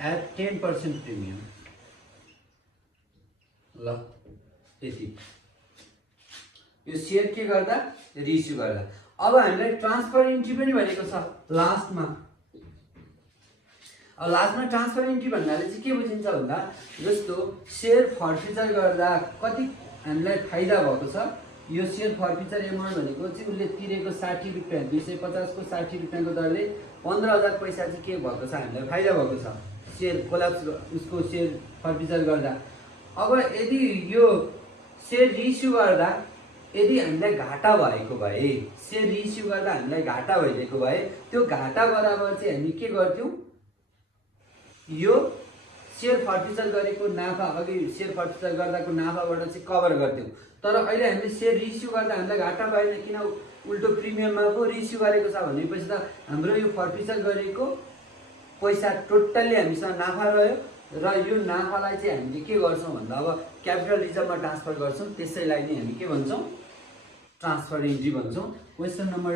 at 10% premium। ल यति यो सेयर के गर्दा रिइस्यु गर्दा। अब हामीलाई ट्रान्सफर इन्ट्री पनि भनेको छ लास्टमा। अब लास्टमा ट्रान्सफर एन्ट्री भन्नाले चाहिँ के बुझिन्छ भन्दा जस्तो सेयर फर्फिचर गर्दा कति हामीलाई फाइदा भएको छ, यो सेयर फर्फिचर एमाउन्ट भनेको चाहिँ उसले तिरेको 60 रुपियाँ 250 को 60 रुपियाँको दरले 15,000 पैसा चाहिँ के भएको छ, हामीलाई फाइदा भएको छ सेयर कोल्याप्स उसको सेयर फर्फिचर गर्दा। अब यदि यो सेयर रिइस्यु गर्दा यदि हामीलाई घाटा भएको भए, सेयर रिइस्यु गर्दा हामीलाई घाटा भइदिएको भए त्यो घाटा बराबर चाहिँ हामी के गर्थ्यौँ, यो सेयर फर्फिचर गरेको नाफा, अघि सेयर फर्फिचर गर्दाको नाफाबाट चाहिँ कभर गर्थ्यौँ। तर अहिले हामीले सेयर रिइस्यु गर्दा हामीलाई घाटा भएन, किन उल्टो प्रिमियममा पो रिइस्यु गरेको छ भनेपछि त हाम्रो यो फर्फिचर गरेको पैसा टोटल्ली हामीसँग नाफा रह्यो र यो नाफालाई चाहिँ हामीले के गर्छौँ भन्दा अब क्यापिटल रिजर्भमा ट्रान्सफर गर्छौँ, त्यसैलाई नै हामी के भन्छौँ, ट्रान्सफर एन्ट्री भन्छौँ। क्वेसन नम्बर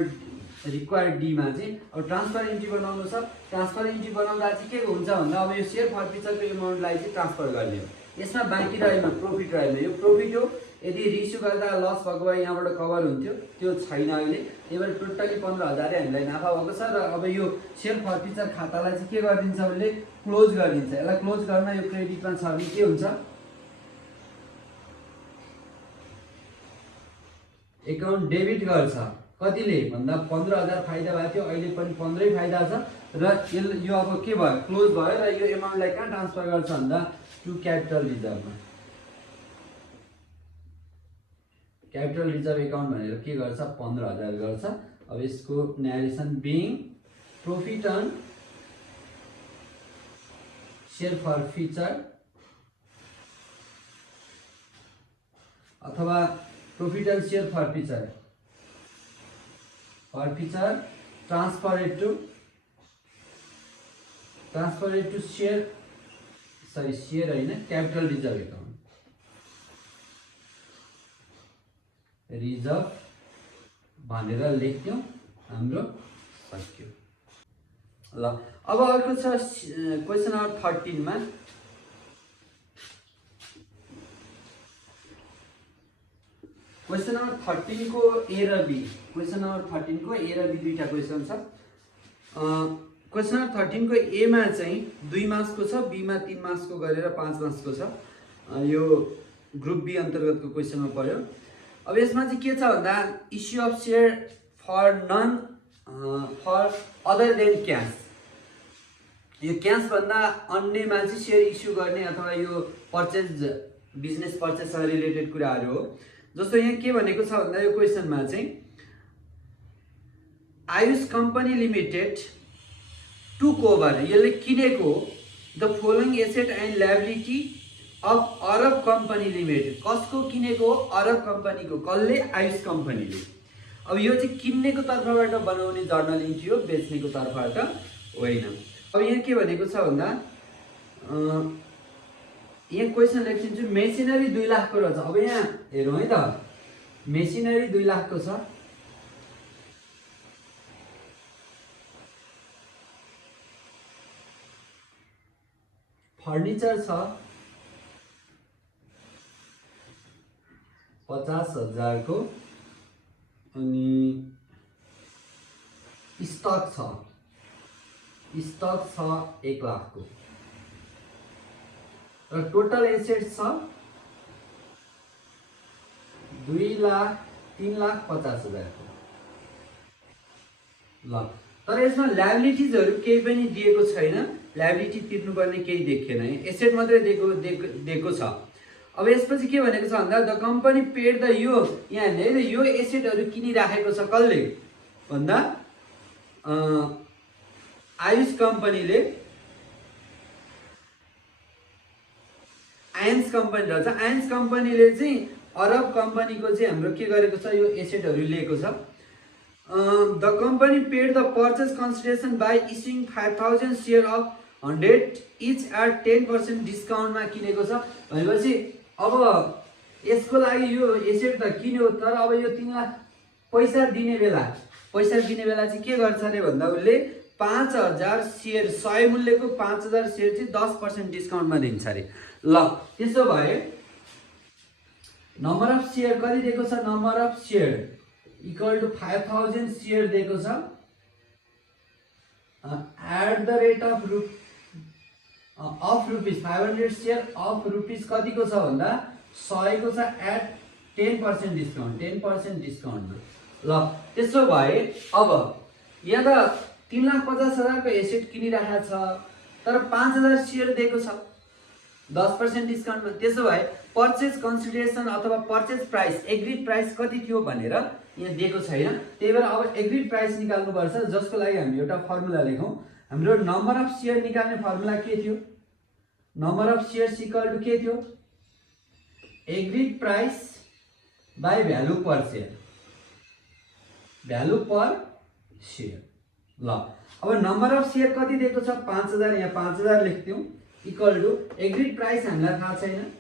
रिक्वायर्ड डीमा चाहिँ अब ट्रान्सफर एन्ट्री बनाउनु छ। ट्रान्सफर एन्ट्री बनाउँदा चाहिँ के हुन्छ भन्दा अब यो सेयर फर्फिचरको एमाउन्टलाई चाहिँ ट्रान्सफर गर्ने हो, यसमा बाँकी रहेन, प्रफिट रहेन, यो प्रफिट हो। यदि रिइस्यु गर्दा लस भएको भए यहाँबाट कभर हुन्थ्यो, त्यो छैन अहिले, त्यही भएर टोटल्ली 15,000 हामीलाई नाफा भएको छ। र अब यो सेयर फर्फिचर खातालाई चाहिँ के गरिदिन्छ, उसले क्लोज गरिदिन्छ। यसलाई क्लोज गर्न यो क्रेडिटमा छ भने के हुन्छ, एकाउन्ट डेबिट गर्छ। कतिले भन्दा 15,000 फाइदा भएको थियो, अहिले पनि 15 फाइदा छ र यो अब के भयो, क्लोज भयो र यो एमाउन्टलाई कहाँ ट्रान्सफर गर्छ भन्दा टु क्यापिटल रिजर्भमा। क्यापिटल रिजर्भ एकाउन्ट भनेर के गर्छ, 15,000 गर्छ। अब यसको narration being profit on share forfeiture अथवा profit on share forfeiture transferred to share हैन कैपिटल रिजर्व अकाउंट रिजर्व भनेर लेख्यौं हाम्रो सक्यो। ल अब अर्को छ क्वेशन नम्बर 13 मा क्वेशन नम्बर 13 को ए र बी दुईटा क्वेशन छ। क्वेशन नम्बर 13 को ए मा चाहिँ 2 मार्क्स को छ, बी मा 3 मार्क्स को गरेर 5 मार्क्स को छ। यो ग्रुप बी अन्तर्गतको क्वेशनमा पर्यो। अब यसमा चाहिँ के छ भन्दा issue of share for non for other than cash. यो क्याश भन्दा अन्यमा चाहिँ शेयर इश्यू गर्ने अथवा यो पर्चेज बिजनेस पर्चेजसँग रिलेटेड कुराहरू हो। जस्तो यहाँ के भनेको छ भन्दा यो क्वेशनमा चाहिँ आयुष कम्पनी लिमिटेड टुक ओभर, यसले किनेको the following asset and liability of Arab company limited. कसको किनेको? अरब कम्पनीको। कसले? आयुष कम्पनीले। अब यो चाहिँ किन्नेको तर्फबाट बनाउने जर्नल इन्ट्री हो, बेच्नेको तर्फबाट होइन। अब यहाँ के भनेको छ भन्दा यहाँ क्वेशन लेखिन्छु मेसिनरी 2 लाख को रहेछ। अब यहाँ हेरौँ है त, मेसिनरी 2 लाख को छ, फर्निचर छ 50,000 को, अनि स्टक छ 1 लाख को र टोटल एसेट्स छ 2,03,50,000 को। ल तर यसमा लायबिलिटीजहरु केही पनि दिएको छैन, लायबिलिटी तिर्नुपर्ने केही देखिएन, एसेट मात्रै दिएको छ। अब यसपछि के भनेको छ भन्दा द कम्पनी पेड द यो यहाँ हेर्नु यो एसेटहरु किनिराखेको छ कसले भन्दा आयुष कम्पनीले, आयन्स कम्पनी रहेछ। आयन्स कम्पनीले चाहिँ अरब कम्पनीको चाहिँ हाम्रो के गरेको छ, यो एसेटहरु लिएको छ। The company paid the purchase consideration by issuing 5,000 share of 100 each at 10% डिस्काउन्टमा किनेको छ भनेपछि अब यसको लागि यो एसेट त किन्यो, तर अब यो 3 लाख पैसा दिने बेला चाहिँ के गर्छ रे भन्दा उसले 5,000 शेयर 100 मूल्यको 5,000 शेयर चाहिँ 10% डिस्काउन्टमा दिन्छ रे। ल त्यसो भए नम्बर अफ शेयर कति दिएको छ, number of share equal to 5,000 share दिएको छ at the rate of of rupees 500 share of rupees कतिको छ भन्दा 100 को छ एट 10% डिस्काउन्ट 10% डिस्काउन्टमा। ल त्यसो भए अब यहाँ त 3,50,000 को एसेट किनिरहेको छ तर 5,000 सेयर दिएको छ 10% डिस्काउन्टमा। त्यसो भए पर्चेज कन्सिडरेसन अथवा पर्चेज प्राइस एग्रीड प्राइस कति थियो भनेर यहाँ दिएको छैन। त्यही भएर अब एग्रीड प्राइस निकाल्नुपर्छ, जसको लागि हामी एउटा फर्मुला लेखौँ। हाम्रो नम्बर अफ सेयर निकाल्ने फर्मुला के थियो? Number of shares equal to के थियो? Agreed price by value per share, value per share. ल अब नम्बर अफ सेयर कति दिएको छ? 5,000, यहाँ 5,000 लेख्थ्यौँ इक्वल टु एग्रीड प्राइस हामीलाई थाहा छैन,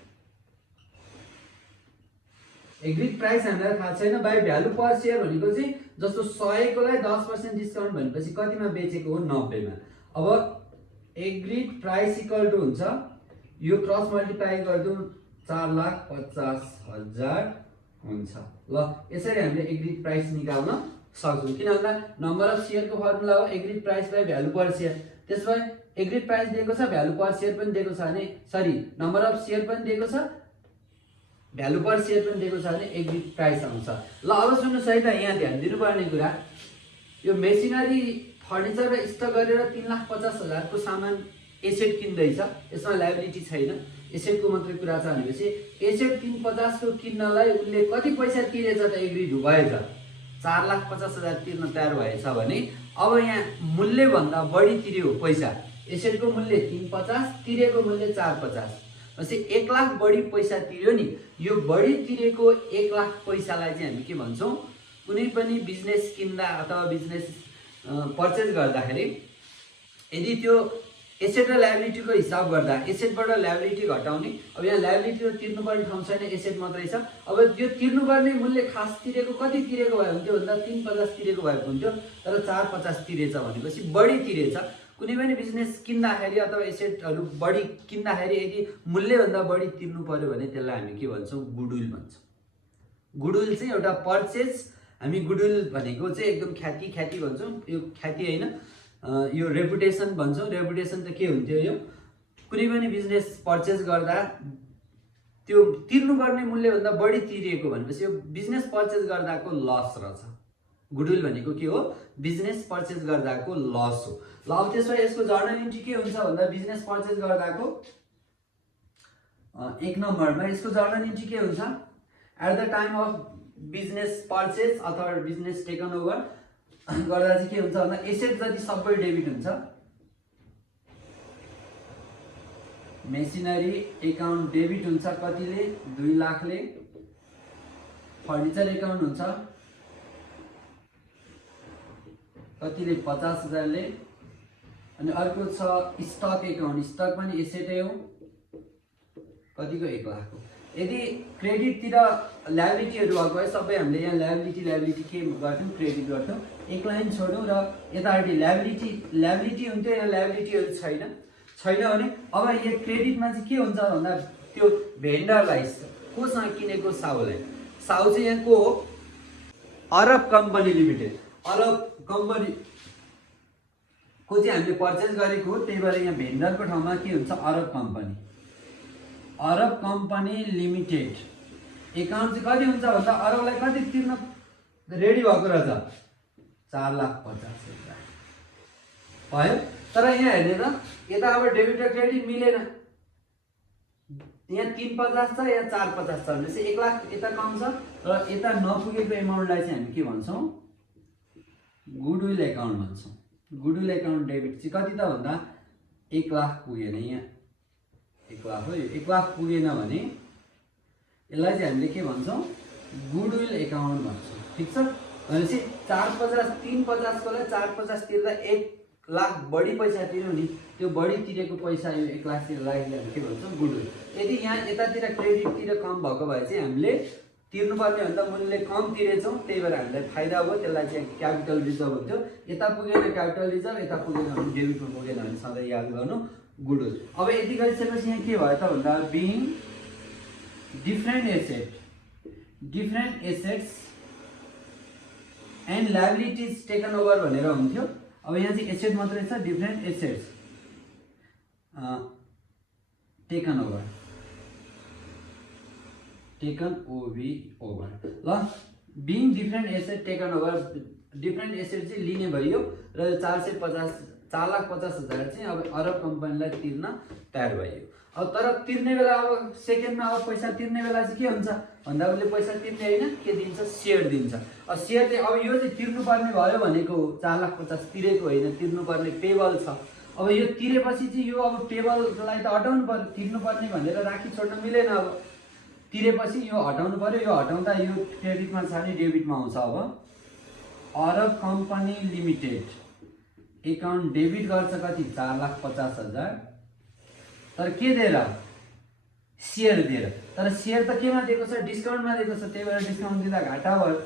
एग्रीड प्राइस हामीलाई थाहा छैन बाई भ्यालु पर सेयर भनेको चाहिँ जस्तो 100 कोलाई 10% डिस्काउन्ट भनेपछि कतिमा बेचेको हो? 90 मा। अब एग्रीड प्राइस इक्वल टु हुन्छ यो क्रस मल्टिप्लाई गरिदिउँ 4,50,000 हुन्छ। ल यसरी हामीले एग्रीड प्राइस निकाल्न सक्छौँ, किन भन्दा नम्बर अफ सेयरको फर्मुला हो agreed price by value per share. त्यसो भए एग्रीड प्राइस दिएको छ, भ्यालु पर सेयर पनि दिएको छ भने, सरी नम्बर अफ सेयर पनि दिएको छ, भ्यालु पर सेयर पनि दिएको छ भने एग्रीड प्राइस आउँछ। ल अब सुन्नुहोस् है त, यहाँ ध्यान दिनुपर्ने कुरा, यो मेसिनरी फर्निचर र स्टक गरेर 3,50,000 को सामान एसेट किन्दैछ, यसमा लायबिलिटी छैन, एसेटको मात्रै कुरा छ भनेपछि एसेट 350 को किन्नलाई उसले कति पैसा तिरेछ त? एग्रिड भएछ 4,50,000 तिर्न तयार भएछ भने अब यहाँ मूल्यभन्दा बढी तिर्यो पैसा, एसेटको मूल्य 350 तिरेको मूल्य 450 भनेपछि 1 लाख बढी पैसा तिर्यो नि। यो बढी तिरेको 1 लाख पैसालाई चाहिँ हामी के भन्छौँ? कुनै पनि बिजनेस किन्दा अथवा बिजनेस पर्चेज गर्दाखेरि यदि त्यो एसेट र लायबिलिटीको हिसाब गर्दा एसेटबाट लायबिलिटी घटाउने, अब यहाँ लायबिलिटी त तिर्नुपर्ने ठाउँ छैन, एसेट मात्रै छ। अब यो तिर्नुपर्ने मूल्य खास तिरेको कति तिरेको भए हुन्थ्यो भन्दा 350 तिरेको भएको हुन्थ्यो, तर 450 तिरेछ भनेपछि बढी तिरेछ। कुनै पनि बिजनेस किन्दाखेरि अथवा एसेटहरू बढी किन्दाखेरि यदि मूल्यभन्दा बढी तिर्नु पर्यो भने त्यसलाई हामी के भन्छौँ? गुडविल भन्छौँ। गुडविल चाहिँ एउटा पर्चेज, हामी गुडविल भनेको चाहिँ एकदम ख्याति भन्छौँ, यो ख्याति होइन, यो रेपुटेसन भन्छौँ। रेपुटेसन त के हुन्थ्यो? यो कुनै पनि बिजनेस पर्चेज गर्दा त्यो तिर्नुपर्ने मूल्यभन्दा बढी तिरिएको भनेपछि यो बिजनेस पर्चेज गर्दाको लस रहेछ। गुडविल भनेको के हो? बिजनेस पर्चेज गर्दाको लस हो। ल अब त्यसो यसको जर्नल इन्ट्री के हुन्छ भन्दा बिजनेस पर्चेज गर्दाको 1 नम्बरमा यसको जर्नल इन्ट्री के हुन्छ? At the time of business purchase अथवा बिजनेस टेकन ओभर गर्दा चाहिँ के हुन्छ भन्दा एसेट जति सबै डेबिट हुन्छ, मेसिनरी एकाउन्ट डेबिट हुन्छ कतिले? 2 लाखले, फर्निचर एकाउन्ट हुन्छ कतिले? 50,000ले, अनि अर्को छ स्टक एकाउन्ट, स्टक पनि एसेटै हो कतिको? 1 लाख हो। यदि क्रेडिटतिर लायबिलिटीहरू भएको भए सबै हामीले यहाँ लायबिलिटी के गर्थ्यौँ? क्रेडिट गर्थ्यौँ। एक लाइन छोड्यौँ र यतापट्टि लायबिलिटी हुन्थ्यो, यहाँ लायबिलिटीहरू छैन भने अब यहाँ क्रेडिटमा चाहिँ के हुन्छ भन्दा त्यो भेन्डरलाई कोसँग किनेको? साउलाई। साउ चाहिँ यहाँ को हो? अरब कम्पनी लिमिटेड। अरब कम्पनी को चाहिँ हामीले पर्चेज गरेको हो, त्यही भएर यहाँ भेन्डरको ठाउँमा के हुन्छ? अरब कम्पनी। अरब कम्पनी लिमिटेड एकाउन्ट चाहिँ कति हुन्छ भन्दा अरबलाई कति तिर्न रेडी भएको रहेछ? 4,50,000 भयो। तर यहाँ हेर्ने त यता अब डेबिट र क्रेडिट मिलेन, यहाँ 350 छ, यहाँ 450 छ भनेपछि 1 लाख यता कम छ र यता नपुगेको एमाउन्टलाई चाहिँ हामी के भन्छौँ? गुडविल एकाउन्ट भन्छौँ। गुडविल एकाउन्ट डेबिट चाहिँ कति त भन्दा 1 लाख पुगेन, यहाँ 1 लाख हो, 1 लाख पुगेन भने यसलाई चाहिँ हामीले के भन्छौँ? गुडविल एकाउन्ट भन्छौँ। ठिक छ, भनेपछि 350 कोलाई 450 तिर्दा 1 लाख बढी पैसा तिर्यो नि, त्यो बढी तिरेको पैसा यो 1 लाख तिर्दाखेरि हामी के भन्छौँ? गुडविल। यदि यहाँ यतातिर क्रेडिटतिर कम भएको भए चाहिँ हामीले तिर्नुपर्ने भन्दा मूल्य कम तिरेछौँ, त्यही भएर हामीलाई फाइदा भयो, त्यसलाई चाहिँ क्यापिटल रिजर्भ हुन्थ्यो। यता पुगेन क्यापिटल रिजर्भ, यता पुगेन भने डेबिटमा पुगेन भने सधैँ याद गर्नु गुडविल। अब यति गरिसकेपछि यहाँ के भयो त भन्दा being different assets and liabilities taken over भनेर हुन्थ्यो। अब यहाँ चाहिँ एसेट मात्रै छ, डिफरेन्ट एसेट्स टेकन ओभर ल being different asset taken over different asset चाहिँ लिने भयो र 4,50,000 चाहिँ अब अरब कम्पनीलाई तिर्न तयार भयो। अब तर तिर्ने बेला अब सेकेन्डमा अब पैसा तिर्ने बेला चाहिँ के हुन्छ भन्दा उसले पैसा तिर्ने होइन के दिन्छ सेयर दिन्छ। अब सेयर चाहिँ अब यो चाहिँ तिर्नुपर्ने भयो भनेको 4,50,000 तिरेको होइन तिर्नुपर्ने पेबल छ। अब यो तिरेपछि चाहिँ यो अब पेबललाई त हटाउनु पर्यो तिर्नुपर्ने भनेर राखी छोड्न मिलेन। अब तिरेपछि यो हटाउनु पर्यो यो हटाउँदा यो क्रेडिटमा छ भने डेबिटमा आउँछ। अब अरब कम्पनी लिमिटेड एकाउन्ट डेबिट गर्छ कति 4,50,000 तर के दिएर सेयर दिएर। तर सेयर त केमा दिएको छ डिस्काउन्टमा दिएको छ त्यही भएर डिस्काउन्ट दिँदा घाटा भयो।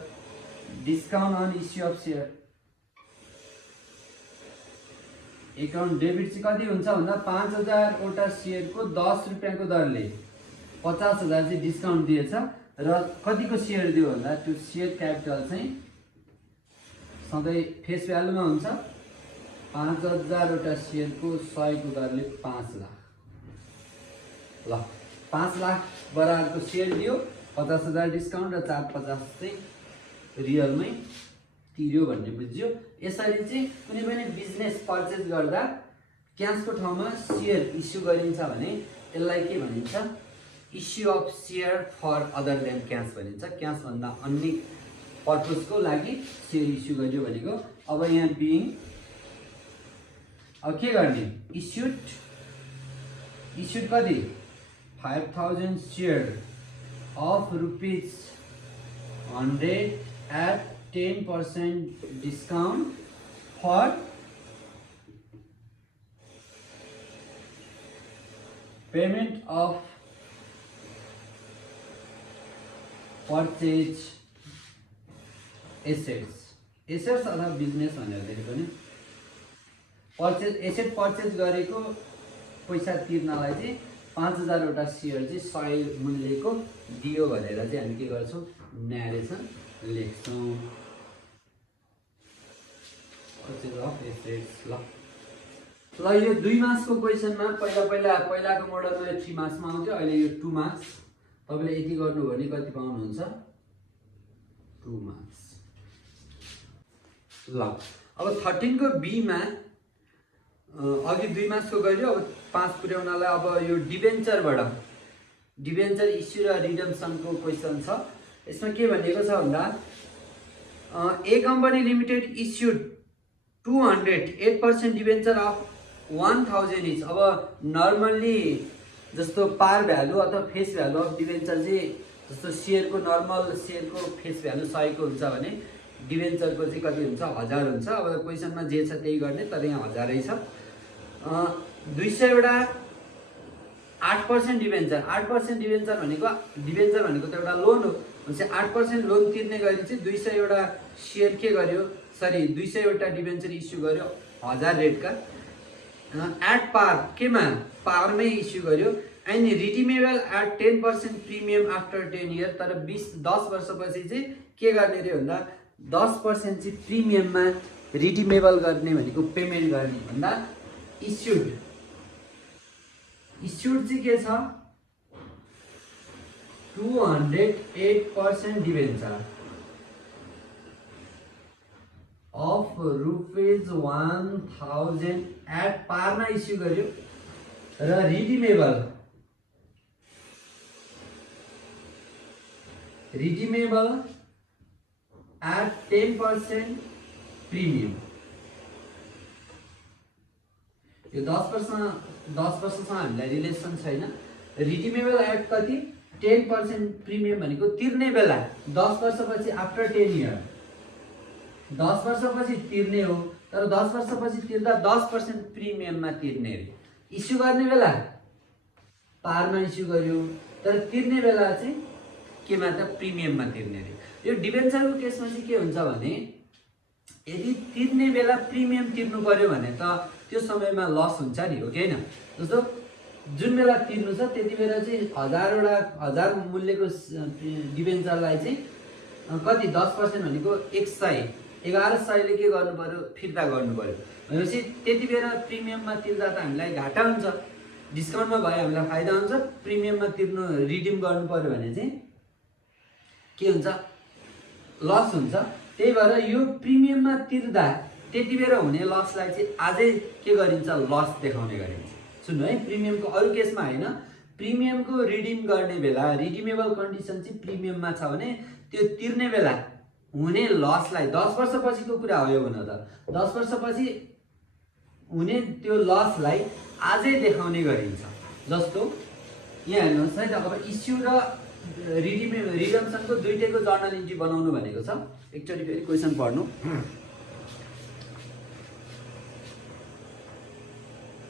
Discount on issue of share account debit चाहिँ कति हुन्छ भन्दा 5,000 वटा सेयरको 10 रुपियाँको दरले 50,000 चाहिँ डिस्काउन्ट दिएछ र कतिको सेयर दियो भन्दा त्यो सेयर क्यापिटल चाहिँ सधैँ फेस भ्यालुमा हुन्छ 5,000 वटा सेयरको 100 को दरले 5 लाख। ल 5 लाख बराबरको सेयर दियो 50,000 डिस्काउन्ट र 450 चाहिँ रियलमै तिर्यो भन्ने बुझ्यो। यसरी चाहिँ कुनै पनि बिजनेस परचेज गर्दा क्यासको ठाउँमा सेयर इस्यु गरिन्छ भने यसलाई के भनिन्छ issue of share for other than cash भनिन्छ। क्यास भन्दा अन्य पर्पजको लागि सेयर इस्यु गर्यो भनेको। अब यहाँ बिङ अब के गर्ने इस्युड कति 5,000 share of ₹100 at 10% discount for payment of purchase assets अथवा बिजनेस भनेर लेखेको नि पर्चेज एसेट पर्चेज गरेको पैसा तिर्नलाई चाहिँ 5,000 वटा सेयर चाहिँ 100 मूल्यको दियो भनेर चाहिँ हामी के गर्छौँ न्यारेसन लेख्छौँ। पर्चेज अफ एसेट्स ल यो 2 मार्क्सको क्वेसनमा पहिलाको मोडलमा 3 मार्क्समा आउँथ्यो अहिले यो 2 मार्क्स। तपाईले यति गर्नु भने कति पाउनुहुन्छ 2 मार्क्स। ल अब 13 को बी मा अघि 2 मार्क्सको गर्यो अब 5 पुर्याउनलाई अब यो डिबेन्चर इस्यु र रिडम्सनको क्वेसन छ। यसमा के भनेको छ भन्दा a company limited issued 208% debenture of 1000 each. अब नर्मल्ली जस्तो पार भ्यालु अथवा फेस भ्यालु अफ डिबेन्चर चाहिँ जस्तो सेयरको नर्मल सेयरको फेस भ्यालु 100 को हुन्छ भने डिबेन्चरको चाहिँ कति हुन्छ 1000 हुन्छ। अब क्वेसनमा जे छ त्यही गर्ने तर यहाँ 1000 छ। 200 वटा 8% डिबेन्चर 8% डिबेन्चर भनेको त एउटा लोन हो। भनेपछि 8% लोन तिर्ने गरी चाहिँ 200 वटा सेयर के गर्यो 200 वटा डिबेन्चर इस्यु गर्यो 1000 रेटका एट पार केमा पावरमै इस्यु गर्यो and redeemable at 10% premium after 10 year. तर 10 वर्षपछि चाहिँ के गर्ने रे भन्दा 10% चाहिँ प्रिमियममा रिडिमेबल गर्ने भनेको पेमेन्ट गर्ने भन्दा इस्युड चाहिँ के छ 208% डिबेन्चर अफ ₹1000 एट पारमा इस्यु गर्यो र रिडिमेबल एट 10% प्रिमियम। यो 10 वर्षसँग हामीलाई रिलेसन छैन। रिडिमेबल एट कति 10% प्रिमियम भनेको तिर्ने बेला 10 वर्षपछि आफ्टर 10 इयर 10 वर्षपछि तिर्ने हो। तर 10 वर्षपछि तिर्दा 10% प्रिमियममा तिर्ने रे। इस्यु गर्ने बेला पारमा इस्यु गर्यो तर तिर्ने बेला चाहिँ केमा त प्रिमियममा तिर्ने रे। यो डिबेन्चरको केसमा चाहिँ के हुन्छ भने यदि तिर्ने बेला प्रिमियम तिर्नु पर्यो भने त त्यो समयमा लस हुन्छ नि हो कि हैन। जस्तो जुन बेला तिर्नु छ त्यति बेला चाहिँ 1000 मूल्यको डिबेन्चरलाई चाहिँ कति 10% भनेको 1100 ले के गर्नु पर्यो फिर्ता गर्नु पर्यो। भनेपछि त्यति बेला प्रिमियममा तिर्दा त हामीलाई घाटा हुन्छ। डिस्काउन्टमा भयो हामीलाई फाइदा हुन्छ, प्रिमियममा तिर्नु रिडिम गर्नु पर्यो भने चाहिँ के हुन्छ, लस हुन्छ। त्यही भएर यो प्रिमियममा तिर्दा त्यति बेर हुने लसलाई चाहिँ आजै के गरिन्छ, लस देखाउने गरिन्छ। सुन्नु है, प्रिमियमको अरू केसमा होइन, प्रिमियमको रिडिम गर्ने बेला रिडिमेबल कन्डिसन चाहिँ प्रिमियममा छ भने त्यो तिर्ने बेला हुने लसलाई 10 वर्षपछिको कुरा हो यो हुन त, 10 वर्षपछि हुने त्यो लसलाई आजै देखाउने गरिन्छ। जस्तो यहाँ हेर्नुहोस् है त, अब इस्यु र रिडम्सनको दुईटैको जर्नल इन्ट्री बनाउनु भनेको छ। एकचोटि फेरि क्वेसन पढ्नु।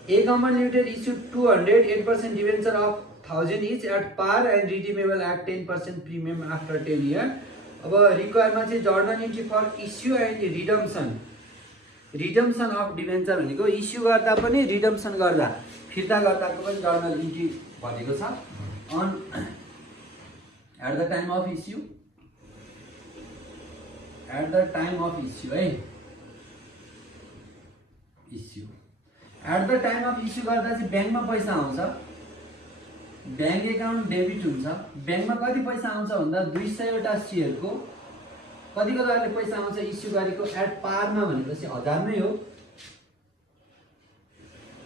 A company limited issued 200 8% debenture of 1000 each at par and redeemable at 10% premium after 10 years. अब रिक्वायरमा चाहिँ journal entry for issue and redemption of debenture भनेको इस्यु गर्दा पनि रिडम्सन गर्दा फिर्ता गर्दाको पनि जर्नल इन्ट्री भनेको छ। On at the time of issue, at the time of issue है, issue at the time of issue गर्दा चाहिँ ब्याङ्कमा पैसा आउँछ, ब्याङ्क एकाउन्ट डेबिट हुन्छ। ब्याङ्कमा कति पैसा आउँछ भन्दा 200 वटा सेयरको कतिको दरले पैसा आउँछ इस्यु गरेको, एट पारमा भनेपछि 1000 नै हो।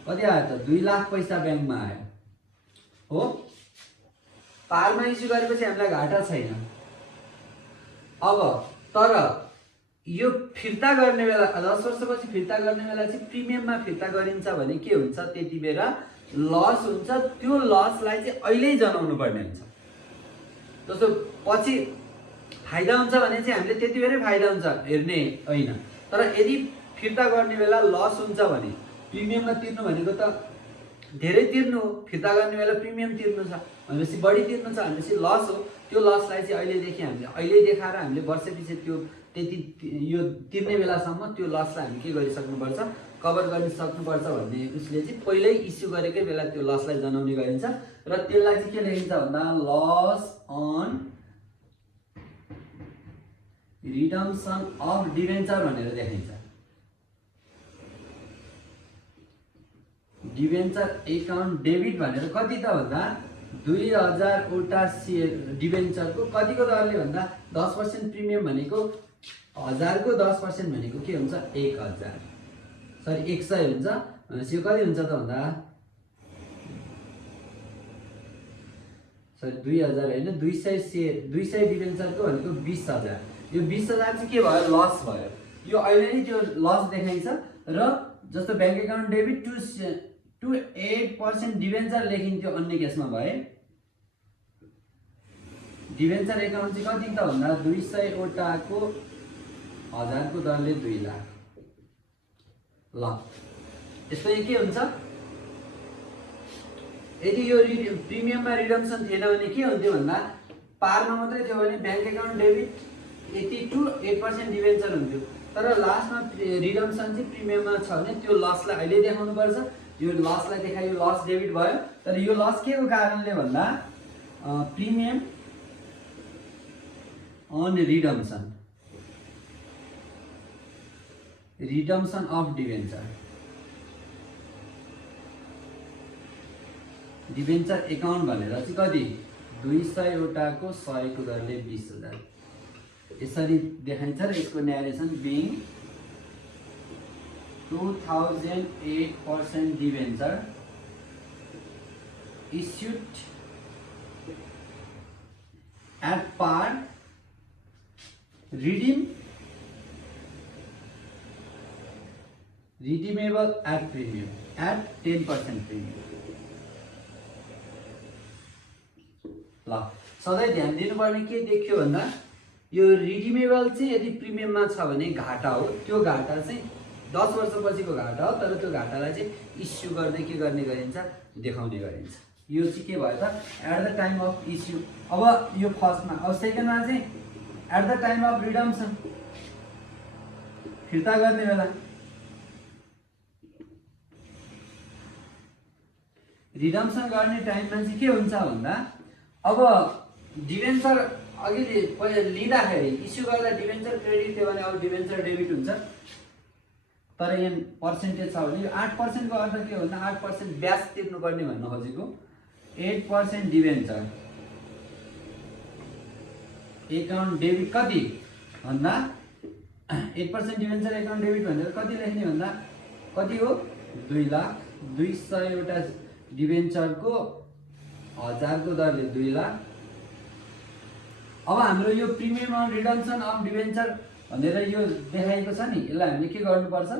कति आयो त, 2 लाख पैसा ब्याङ्कमा आयो हो। पारमा इस्यु गरेपछि हामीलाई घाटा छैन। अब तर यो फिर्ता गर्ने बेला 10 वर्षपछि फिर्ता गर्ने बेला चाहिँ प्रिमियममा फिर्ता गरिन्छ भने के हुन्छ, त्यति बेला लस हुन्छ। त्यो लसलाई चाहिँ अहिल्यै जनाउनु पर्ने हुन्छ। जस्तो पछि फाइदा हुन्छ भने चाहिँ हामीले त्यति बेरै फाइदा हुन्छ हेर्ने होइन। तर यदि फिर्ता गर्ने बेला लस हुन्छ भने प्रिमियममा तिर्नु भनेको त धेरै तिर्नु हो, फिर्ता गर्ने बेला प्रिमियम तिर्नु छ भनेपछि बढी तिर्नु छ भनेपछि लस हो। त्यो लसलाई चाहिँ अहिलेदेखि हामीले अहिले देखाएर हामीले वर्षपछि त्यो त्यति यो तिर्ने बेलासम्म त्यो लसलाई हामी के गरिसक्नुपर्छ, कभर गरिसक्नुपर्छ भन्ने उसले चाहिँ पहिल्यै इस्यु गरेकै बेला त्यो लसलाई जनाउने गरिन्छ। र त्यसलाई चाहिँ के लेखिन्छ भन्दा loss on redemption of debenture भनेर देखाइन्छ। डिबेन्चर एकाउन्ट डेबिट भनेर कति त भन्दा 2000 वटा सेयर डिबेन्चरको कतिको दरले भन्दा 10% प्रिमियम भनेको 1000 को 10% भनेको के हुन्छ, 1000 सरी 100 हुन्छ। भनेपछि यो कति हुन्छ त भन्दा सरी 2000 होइन, 200 सेयर 200 डिबेन्चरको भनेको 20000। यो 20000 चाहिँ के भयो, लस भयो। यो अहिले नै त्यो लस देखाइन्छ। र जस्तो bank account debit to 8% debenture लेखिन्थ्यो अन्य केसमा भए। डिबेन्चर एकाउन्ट चाहिँ कति त भन्दा 200 वटाको 1000 को दरले 2 लाख। ल यस्तो के हुन्छ, यदि यो प्रिमियममा रिडम्सन थिएन भने के हुन्थ्यो भन्दा पारमा मात्रै थियो भने ब्याङ्क एकाउन्ट डेबिट 80% डिबेन्चर हुन्थ्यो। तर लास्टमा रिडम्सन चाहिँ प्रिमियममा छ भने त्यो लसलाई अहिले देखाउनु पर्छ। यो लसलाई देखायो, लस डेबिट भयो। तर यो लस के को कारणले भन्दा premium on redemption, redemption of debenture, debenture account भनेर चाहिँ कति 200 वटाको 100 को दरले 20000 यसरी देखाइन्छ। र यसको narration being 2008% debenture issued at par, redeemable at premium at 10% premium। ल सधैँ ध्यान दिनुपर्ने के देखियो भन्दा यो रिडिमेबल चाहिँ यदि प्रिमियममा छ भने घाटा हो। त्यो घाटा चाहिँ 10 वर्षपछिको घाटा हो। तर त्यो घाटालाई चाहिँ इस्यु गर्दै के गर्ने गरिन्छ, देखाउने गरिन्छ। यो चाहिँ के भयो त, at the time of issue. अब यो फर्स्टमा। अब सेकेन्डमा चाहिँ at the time of redemption, फिर्ता गर्ने बेला। रिडम्सन गर्ने टाइममा चाहिँ के हुन्छ भन्दा अब डिबेन्चर अघि लिँदाखेरि इस्यु गर्दा डिबेन्चर क्रेडिट थियो भने अब डिबेन्चर डेबिट हुन्छ। तर यहाँ पर्सेन्टेज छ भने यो 8% को अर्थ के हो भन्दा 8% ब्याज तिर्नुपर्ने भन्न खोजेको। 8% डिबेन्चर एकाउन्ट डेबिट कति भन्दा 8% डिबेन्चर एकाउन्ट डेबिट भनेर कति लेख्ने भन्दा कति हो 2,00,000 एउटा डिबेन्चरको 1000 को दरले 2,00,000। अब हाम्रो यो premium on redemption of debenture भनेर यो देखाएको छ नि, यसलाई हामीले के गर्नुपर्छ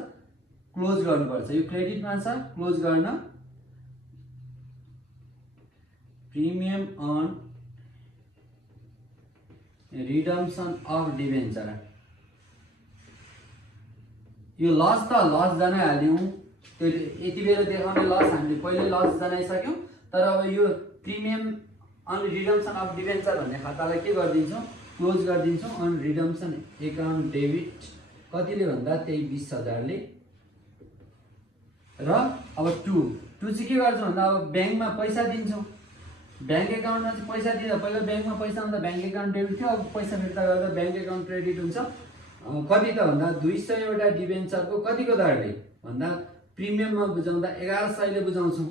क्लोज गर्नुपर्छ। यो क्रेडिटमा छ क्लोज गर्न premium on redemption of debenture. यो लस त लस जनाइहाल्यौँ, त्यो यति बेला देखाउने लस हामीले पहिले लस जनाइसक्यौँ। तर अब यो premium on redemption of debenture भन्ने खातालाई के गरिदिन्छौँ क्लोज गरिदिन्छौँ। अन रिडम्सन एकाउन्ट डेबिट कतिले भन्दा त्यही 20,000 ले। र अब टु चाहिँ के गर्छौँ भन्दा अब ब्याङ्कमा पैसा दिन्छौँ। ब्याङ्क एकाउन्टमा चाहिँ पैसा दिँदा पहिला ब्याङ्कमा पैसा हुँदा ब्याङ्क एकाउन्ट डेबिट थियो, अब पैसा फिर्ता गर्दा ब्याङ्क एकाउन्ट क्रेडिट हुन्छ। कति त भन्दा 200 एउटा डिबेन्चरको कतिको दरले भन्दा प्रिमियममा बुझाउँदा 1100 ले बुझाउँछौँ।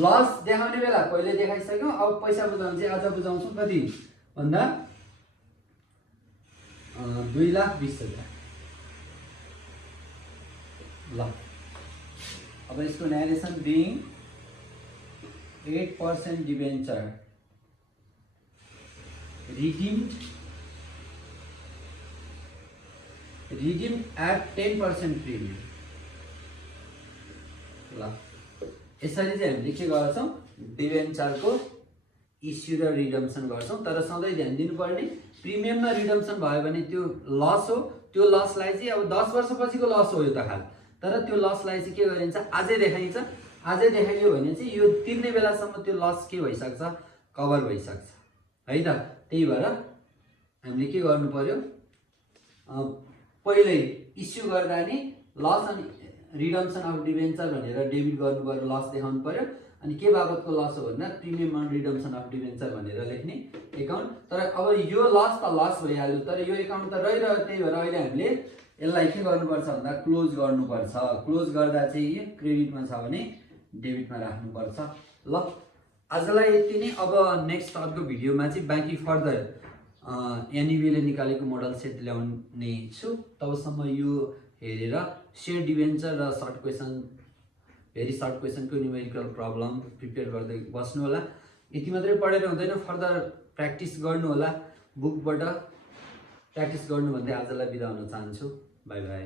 लस देखाउने बेला पहिले देखाइसक्यौँ, अब पैसा बुझाउनु चाहिँ आज बुझाउँछौँ कति भन्दा 2,20,000। ल अब यसको narration being 8% debenture redeemed at 10% premium. ल यसरी चाहिँ हामीले के गर्छौँ डिबेन्चरको इस्यु र रिडम्सन गर्छौँ। तर सधैँ ध्यान दिनुपर्ने प्रिमियममा रिडम्सन भयो भने त्यो लस हो, त्यो लसलाई चाहिँ अब 10 वर्षपछिको लस हो यो त खाल, तर त्यो लसलाई चाहिँ के गरिन्छ आजै देखाइन्छ। आजै देखाइयो भने चाहिँ यो तिर्ने बेलासम्म त्यो लस के भइसक्छ कभर भइसक्छ है त। त्यही भएर हामीले के गर्नु पर्यो पहिले इस्यु गर्दा नि लस अनि रिडम्सन अफ डिबेन्चर भनेर डेबिट गर्नु पर्यो, लस देखाउनु पर्यो। अनि के बाबतको लस हो भन्दा premium on redemption of debenture भनेर लेख्ने एकाउन्ट। तर अब यो लस त लस भइहाल्यो, तर यो एकाउन्ट त रहिरह्यो। त्यही भएर अहिले हामीले यसलाई के गर्नुपर्छ भन्दा क्लोज गर्नुपर्छ। क्लोज गर्दा चाहिँ यो क्रेडिटमा छ भने डेबिटमा राख्नुपर्छ। ल आजलाई यति नै। अब नेक्स्ट अर्को भिडियोमा चाहिँ बाँकी फर्दर एनइबीले निकालेको मोडल सेट ल्याउने छु। तबसम्म यो हेरेर सेयर डिबेन्चर र सर्ट क्वेसन भेरी सर्ट क्वेसनको न्युमेरिकल प्रब्लम प्रिपेयर गर्दै बस्नु होला। यति मात्रै पढेर हुँदैन, फर्दर प्र्याक्टिस गर्नु होला, बुकबाट प्र्याक्टिस गर्नु भन्दै आजलाई बिदा हुन चाहन्छु। By by.